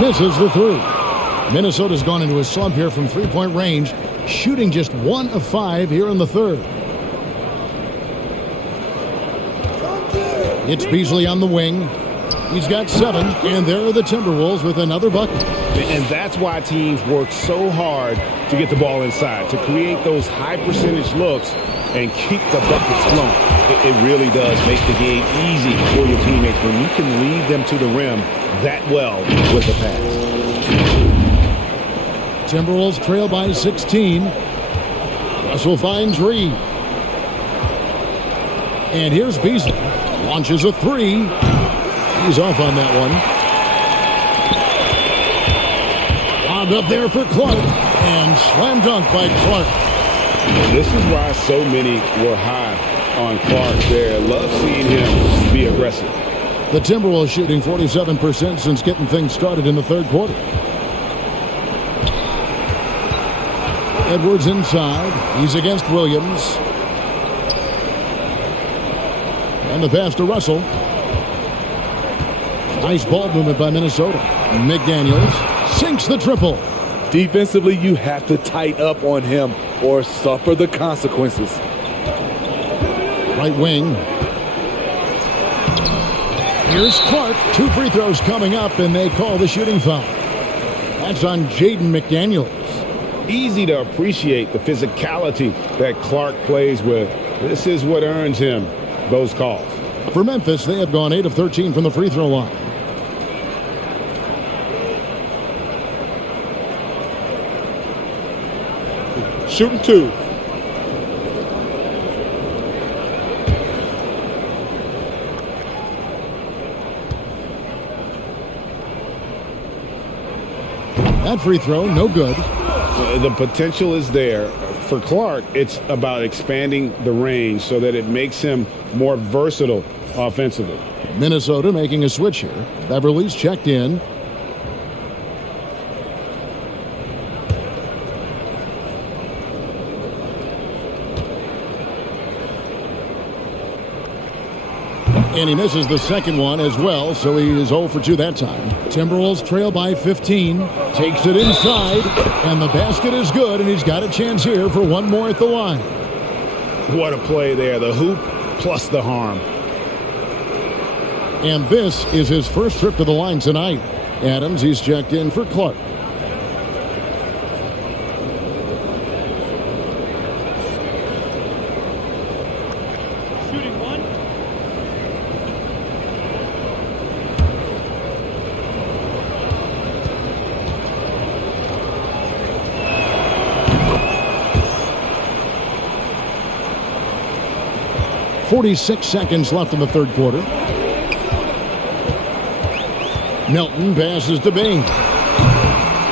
Misses the 3. Minnesota's gone into a slump here from three-point range, shooting just 1 of 5 here in the third. It's Beasley on the wing. He's got 7, and there are the Timberwolves with another bucket. And that's why teams work so hard to get the ball inside, to create those high-percentage looks and keep the buckets flowing. It really does make the game easy for your teammates when you can lead them to the rim that well with a pass. Timberwolves trail by 16. Russell finds Reed. And here's Beasley. Launches a 3. He's off on that one. Lobbed up there for Clark. And slam dunk by Clark. This is why so many were high on Clark there. Love seeing him be aggressive. The Timberwolves shooting 47% since getting things started in the third quarter. Edwards inside. He's against Williams. And the pass to Russell. Nice ball movement by Minnesota. McDaniels sinks the triple. Defensively, you have to tighten up on him or suffer the consequences. Right wing. Here's Clark. 2 free throws coming up, and they call the shooting foul. That's on Jaden McDaniels. Easy to appreciate the physicality that Clark plays with. This is what earns him those calls. For Memphis, they have gone 8 of 13 from the free throw line. Shooting 2. That free throw, no good. The potential is there. For Clark, it's about expanding the range so that it makes him more versatile offensively. Minnesota making a switch here. Beverly's checked in. And he misses the second one as well, so he is 0 for 2 that time. Timberwolves trail by 15. Takes it inside, and the basket is good, and he's got a chance here for one more at the line. What a play there. The hoop plus the harm. And this is his first trip to the line tonight. Adams, he's checked in for Clark. Shooting 1. .46 seconds left in the third quarter. Melton passes to Bain.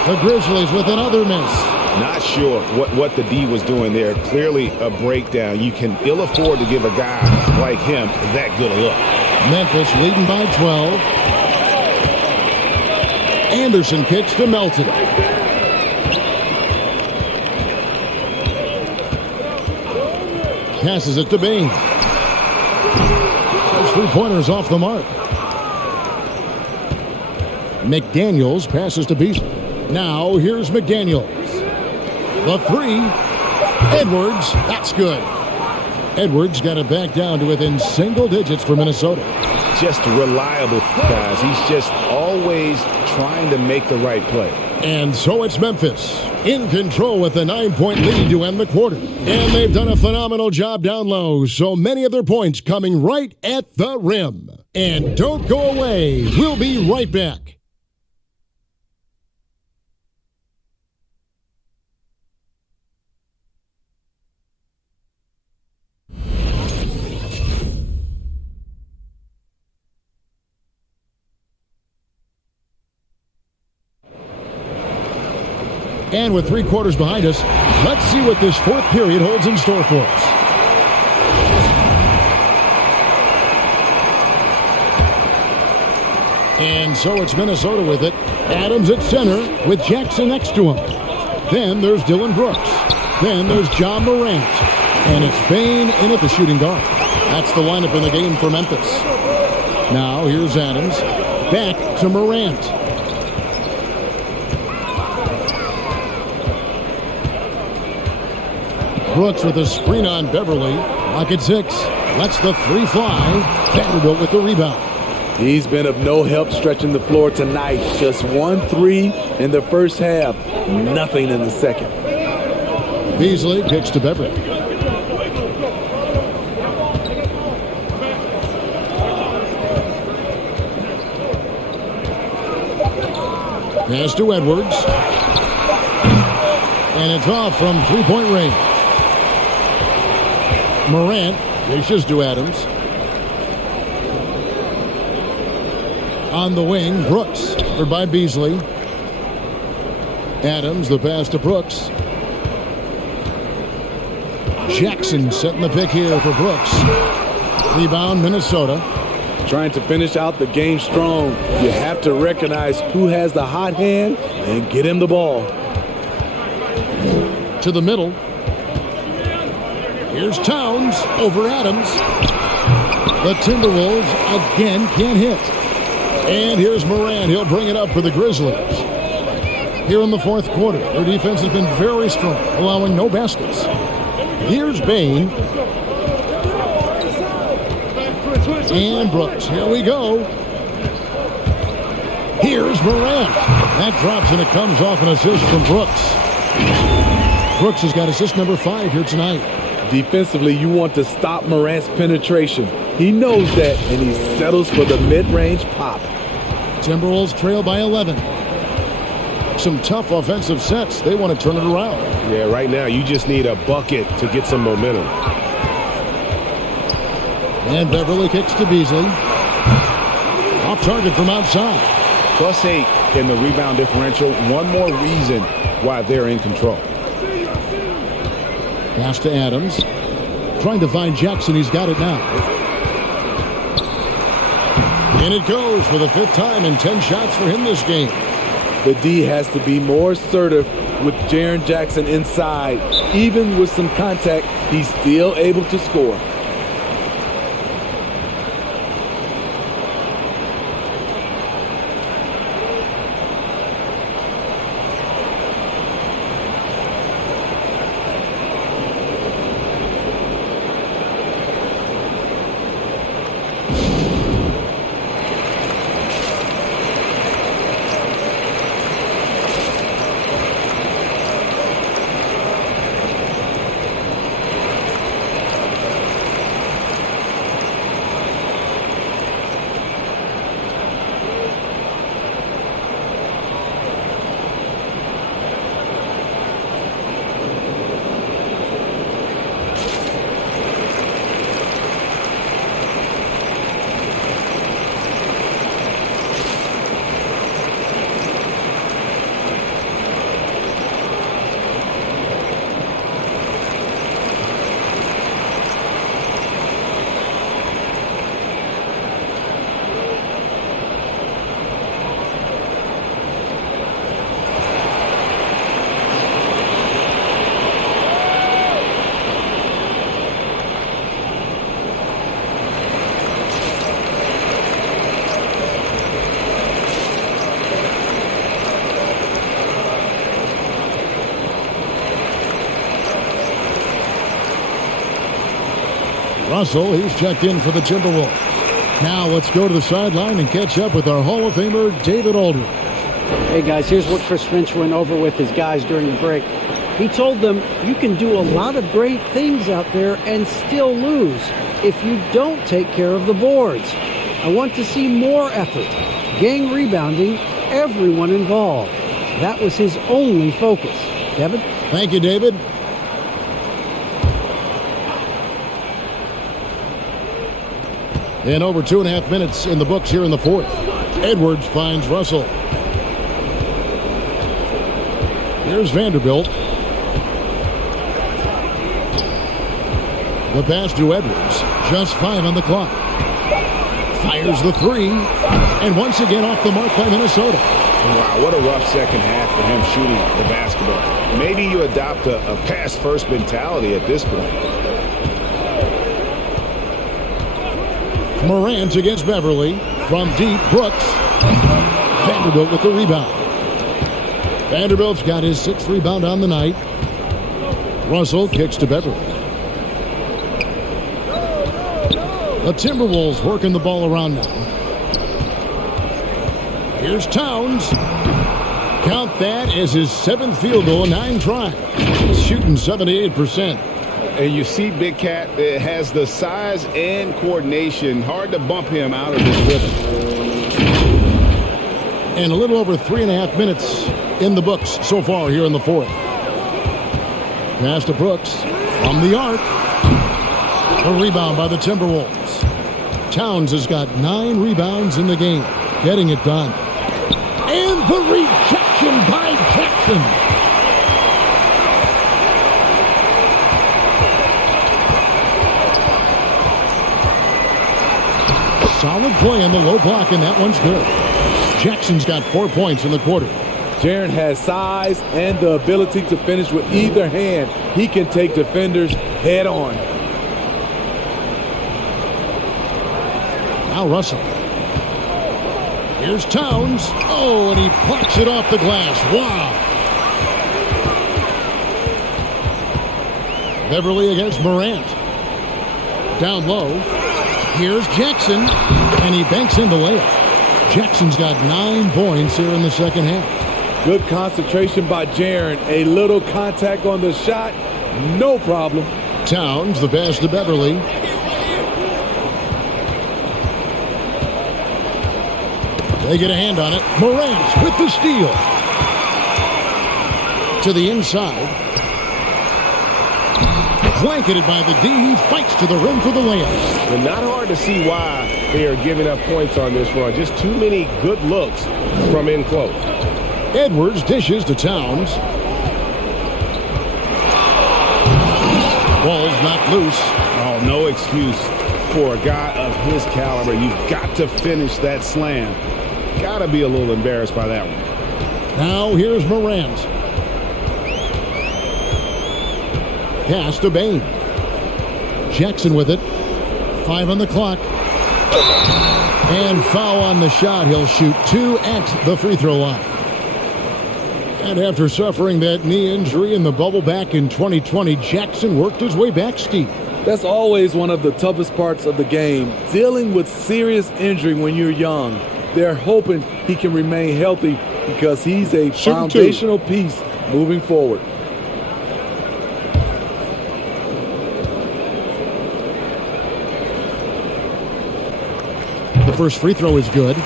The Grizzlies with another miss. Not sure what the D was doing there. Clearly a breakdown. You can ill afford to give a guy like him that good a look. Memphis leading by 12. Anderson kicks to Melton. Passes it to Bain. Those 3-pointers off the mark. McDaniels passes to Beasley. Now here's McDaniels. The 3. Edwards. That's good. Edwards got it back down to within single digits for Minnesota. Just reliable, guys. He's just always trying to make the right play. And so it's Memphis in control with a 9-point lead to end the quarter. And they've done a phenomenal job down low, so many of their points coming right at the rim. And don't go away. We'll be right back. And with 3 quarters behind us, let's see what this fourth period holds in store for us. And so it's Minnesota with it. Adams at center with Jackson next to him. Then there's Dylan Brooks. Then there's John Morant. And it's Bain in at the shooting guard. That's the lineup in the game for Memphis. Now here's Adams. Back to Morant. Brooks with a screen on Beverly. Lock at 6. Lets the 3 fly. Vanderbilt with the rebound. He's been of no help stretching the floor tonight. Just 1 3 in the first half. Nothing in the second. Beasley kicks to Beverly. Pass to Edwards. And it's off from 3-point range. Morant dishes to Adams. On the wing, Brooks, covered by Beasley. Adams, the pass to Brooks. Jackson setting the pick here for Brooks. Rebound, Minnesota. Trying to finish out the game strong. You have to recognize who has the hot hand and get him the ball. To the middle. Here's Towns over Adams. The Timberwolves again can't hit. And here's Morant. He'll bring it up for the Grizzlies. Here in the fourth quarter, their defense has been very strong, allowing no baskets. Here's Bain. And Brooks. Here we go. Here's Morant. That drops and it comes off an assist from Brooks. Brooks has got assist number 5 here tonight. Defensively, you want to stop Morant's penetration. He knows that, and he settles for the mid-range pop. Timberwolves trail by 11. Some tough offensive sets. They want to turn it around. Yeah, right now you just need a bucket to get some momentum. And Beverly kicks to Beasley. Off target from outside. +8 in the rebound differential. One more reason why they're in control. Pass to Adams. Trying to find Jackson. He's got it now. And it goes for the 5th time and 10 shots for him this game. The D has to be more assertive with Jaren Jackson inside. Even with some contact, he's still able to score. Russell, he's checked in for the Timberwolves. Now let's go to the sideline and catch up with our Hall of Famer, David Aldridge. Hey guys, here's what Chris Finch went over with his guys during the break. He told them you can do a lot of great things out there and still lose if you don't take care of the boards. I want to see more effort, gang rebounding, everyone involved. That was his only focus. Devin? Thank you, David. And over 2.5 minutes in the books here in the 4th. Edwards finds Russell. Here's Vanderbilt. The pass to Edwards. Just 5 on the clock. Fires the 3. And once again off the mark by Minnesota. Wow, what a rough second half for him shooting the basketball. Maybe you adopt a pass-first mentality at this point. Morant against Beverly. From deep, Brooks. Vanderbilt with the rebound. Vanderbilt's got his 6th rebound on the night. Russell kicks to Beverly. The Timberwolves working the ball around now. Here's Towns. Count that as his 7th field goal in 9 tries. He's shooting 78%. And you see Big Cat has the size and coordination. Hard to bump him out of his rhythm. And a little over 3.5 minutes in the books so far here in the 4th. Pass to Brooks from the arc. A rebound by the Timberwolves. Towns has got 9 rebounds in the game. Getting it done. And the rejection by Jackson. Solid play on the low block, and that one's good. Jackson's got 4 points in the quarter. Jaren has size and the ability to finish with either hand. He can take defenders head on. Now Russell. Here's Towns. Oh, and he plucks it off the glass. Wow. Beverly against Morant. Down low. Here's Jackson, and he banks in the layup. Jackson's got 9 points here in the second half. Good concentration by Jaren. A little contact on the shot, no problem. Towns, the pass to Beverly. They get a hand on it. Morant with the steal. To the inside. Blanketed by the D. He fights to the rim for the layup. And not hard to see why they are giving up points on this run. Just too many good looks from in close. Edwards dishes to Towns. Ball's knocked loose. Oh, no excuse for a guy of his caliber. You've got to finish that slam. Got to be a little embarrassed by that one. Now here's Morant. Pass to Bain. Jackson with it. 5 on the clock. And foul on the shot. He'll shoot 2 at the free throw line. And after suffering that knee injury in the bubble back in 2020, Jackson worked his way back steep. That's always one of the toughest parts of the game, dealing with serious injury when you're young. They're hoping he can remain healthy because he's a foundational piece moving forward. The first free throw is good.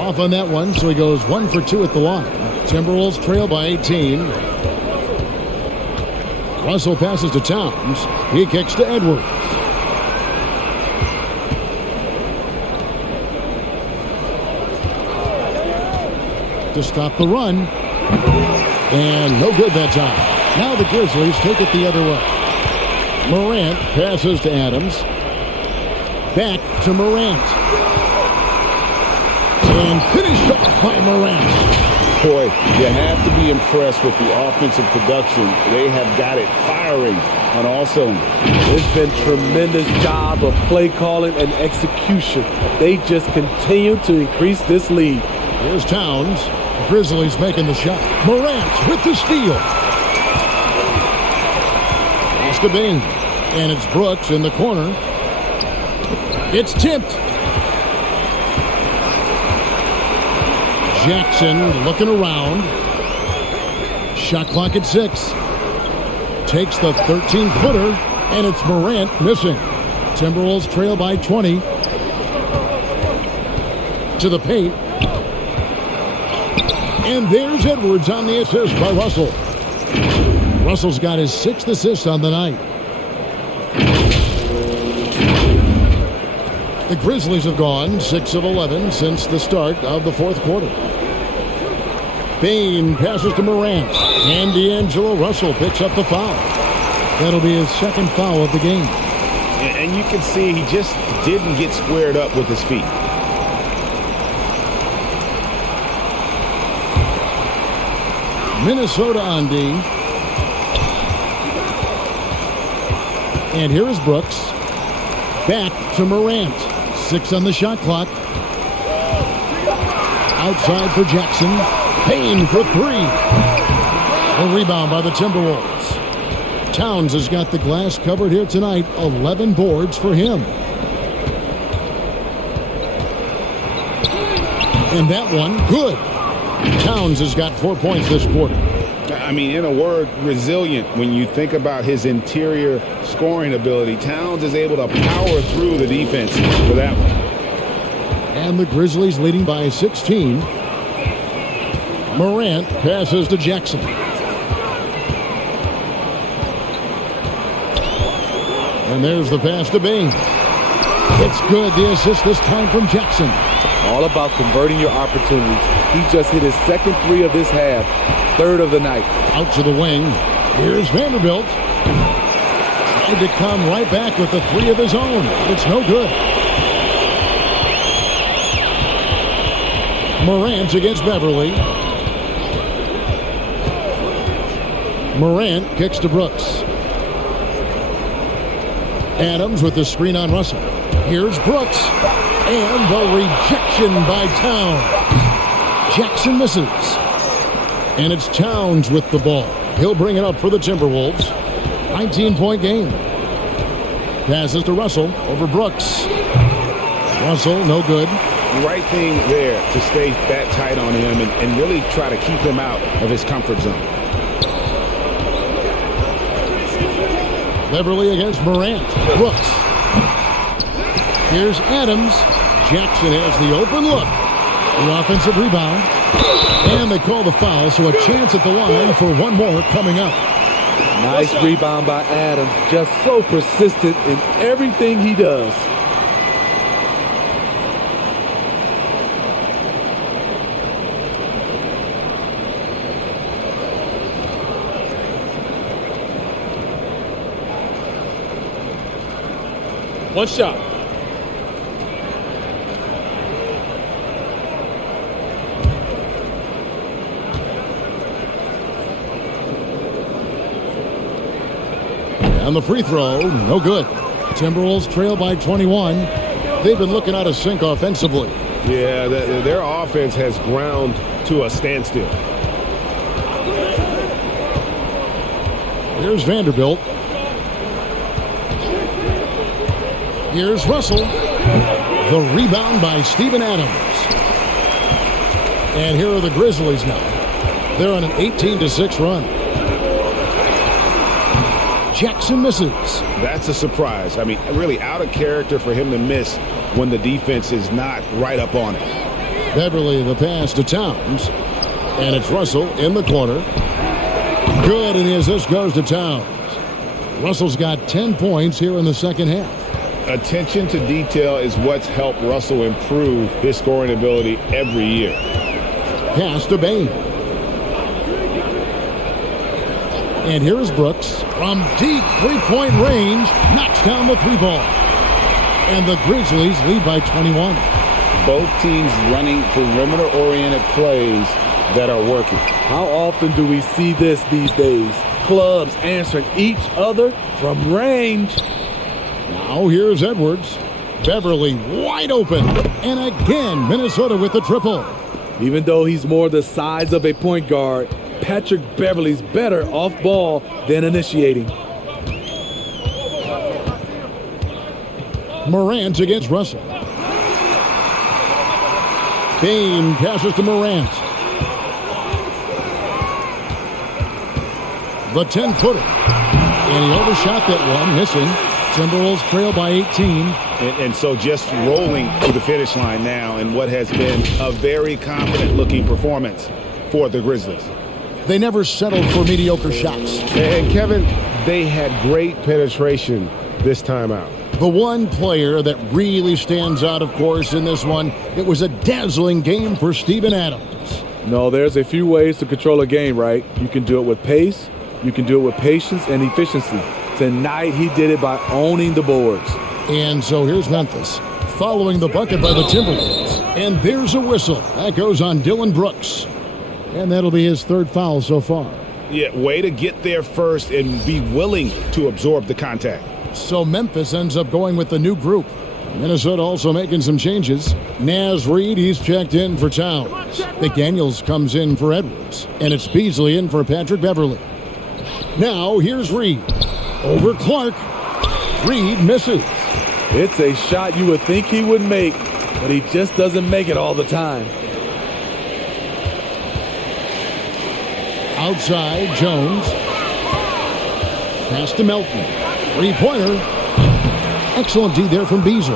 Off on that one, so he goes 1 for 2 at the line. Timberwolves trail by 18. Russell passes to Towns. He kicks to Edwards. To stop the run. And no good that time. Now the Grizzlies take it the other way. Morant passes to Adams. Back to Morant. And finished off by Morant. Boy, you have to be impressed with the offensive production. They have got it firing on all cylinders. It's been tremendous job of play calling and execution. They just continue to increase this lead. Here's Towns. Grizzlies making the shot. Morant with the steal. Pass to Bain. And it's Brooks in the corner. It's tipped. Jackson looking around. Shot clock at 6. Takes the 13-footer, and it's Morant missing. Timberwolves trail by 20. To the paint. And there's Edwards on the assist by Russell. Russell's got his 6th assist on the night. The Grizzlies have gone 6 of 11 since the start of the 4th quarter. Bain passes to Morant, and D'Angelo Russell picks up the foul. That'll be his 2nd foul of the game. And you can see he just didn't get squared up with his feet. Minnesota on D. And here is Brooks. Back to Morant. 6 on the shot clock. Outside for Jackson. Bain for 3. A rebound by the Timberwolves. Towns has got the glass covered here tonight. 11 boards for him. And that one, good. Towns has got 4 points this quarter. I mean, in a word, resilient. When you think about his interior scoring ability, Towns is able to power through the defense for that one. And the Grizzlies leading by 16. Morant passes to Jackson. And there's the pass to Bain. It's good. The assist this time from Jackson. All about converting your opportunities. He just hit his 2nd 3 of this half. 3rd of the night. Out to the wing. Here's Vanderbilt. Tried to come right back with the 3 of his own. It's no good. Morant against Beverly. Morant kicks to Brooks. Adams with the screen on Russell. Here's Brooks. And the rejection by Towns. Jackson misses. And it's Towns with the ball. He'll bring it up for the Timberwolves. 19-point game. Passes to Russell over Brooks. Russell, no good. Right thing there to stay that tight on him and really try to keep him out of his comfort zone. Beverly against Morant. Brooks. Here's Adams. Jackson has the open look. The offensive rebound. And they call the foul, so a chance at the line for one more coming up. Nice rebound by Adams. Just so persistent in everything he does. One shot. And the free throw, no good. Timberwolves trail by 21. They've been looking out of sync offensively. Yeah, their offense has ground to a standstill. Here's Vanderbilt. Here's Russell. The rebound by Steven Adams. And here are the Grizzlies now. They're on an 18-6 run. Jackson misses. That's a surprise. I mean, really out of character for him to miss when the defense is not right up on it. Beverly the pass to Towns. And it's Russell in the corner. Good, and the assist goes to Towns. Russell's got 10 points here in the second half. Attention to detail is what's helped Russell improve his scoring ability every year. Pass to Bain. And here is Brooks from deep three-point range. Knocks down the three ball. And the Grizzlies lead by 21. Both teams running perimeter-oriented plays that are working. How often do we see this these days? Clubs answering each other from range. Now here's Edwards. Beverly wide open. And again, Minnesota with the triple. Even though he's more the size of a point guard, Patrick Beverly's better off ball than initiating. Morant against Russell. Bain passes to Morant. The 10-footer. And he overshot that one, missing. Timberwolves trail by 18. And so just rolling to the finish line now in what has been a very confident-looking performance for the Grizzlies. They never settled for mediocre shots. And Kevin, they had great penetration this time out. The one player that really stands out, of course, in this one, it was a dazzling game for Steven Adams. No, there's a few ways to control a game, right? You can do it with pace, you can do it with patience and efficiency. Tonight, he did it by owning the boards. And so here's Memphis, following the bucket by the Timberwolves. And there's a whistle. That goes on Dylan Brooks. And that'll be his third foul so far. Yeah, way to get there first and be willing to absorb the contact. So Memphis ends up going with the new group. Minnesota also making some changes. Naz Reid, he's checked in for Towns. McDaniels comes in for Edwards. And it's Beasley in for Patrick Beverly. Now here's Reid. Over Clark. Reid misses. It's a shot you would think he would make, but he just doesn't make it all the time. Outside, Jones. Pass to Melton. Three-pointer. Excellent D there from Beasley.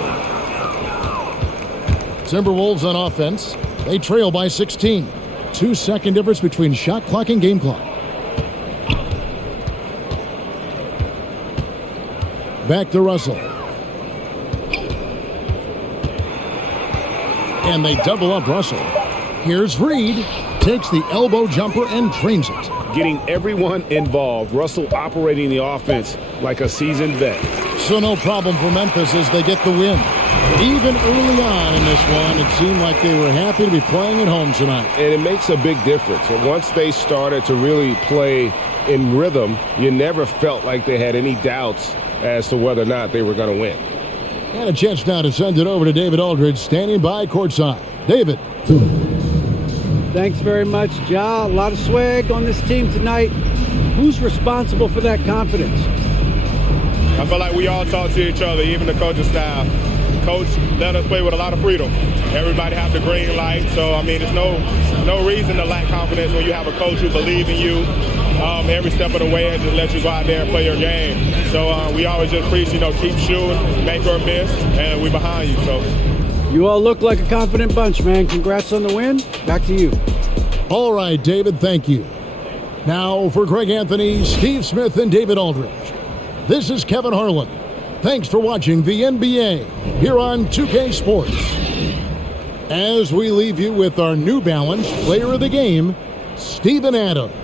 Timberwolves on offense. They trail by 16. 2-second difference between shot clock and game clock. Back to Russell. And they double up Russell. Here's Reid. Takes the elbow jumper and trains it. Getting everyone involved. Russell operating the offense like a seasoned vet. So no problem for Memphis as they get the win. Even early on in this one, it seemed like they were happy to be playing at home tonight. And it makes a big difference. And once they started to really play in rhythm. You never felt like they had any doubts as to whether or not they were going to win. And a chance now to send it over to David Aldridge, standing by courtside. David. Thanks very much, Ja. A lot of swag on this team tonight. Who's responsible for that confidence? I feel like we all talk to each other, even the coaching staff. Coach let us play with a lot of freedom. Everybody have the green light, so I mean, there's no reason to lack confidence when you have a coach who believes in you every step of the way and just let you go out there and play your game. So we always just preach, keep shooting, make or miss, and we behind you. So you all look like a confident bunch, man. Congrats on the win. Back to you. All right, David, thank you. Now for Greg Anthony, Steve Smith, and David Aldridge. This is Kevin Harlan. Thanks for watching the NBA here on 2K Sports. As we leave you with our New Balance Player of the Game, Steven Adams.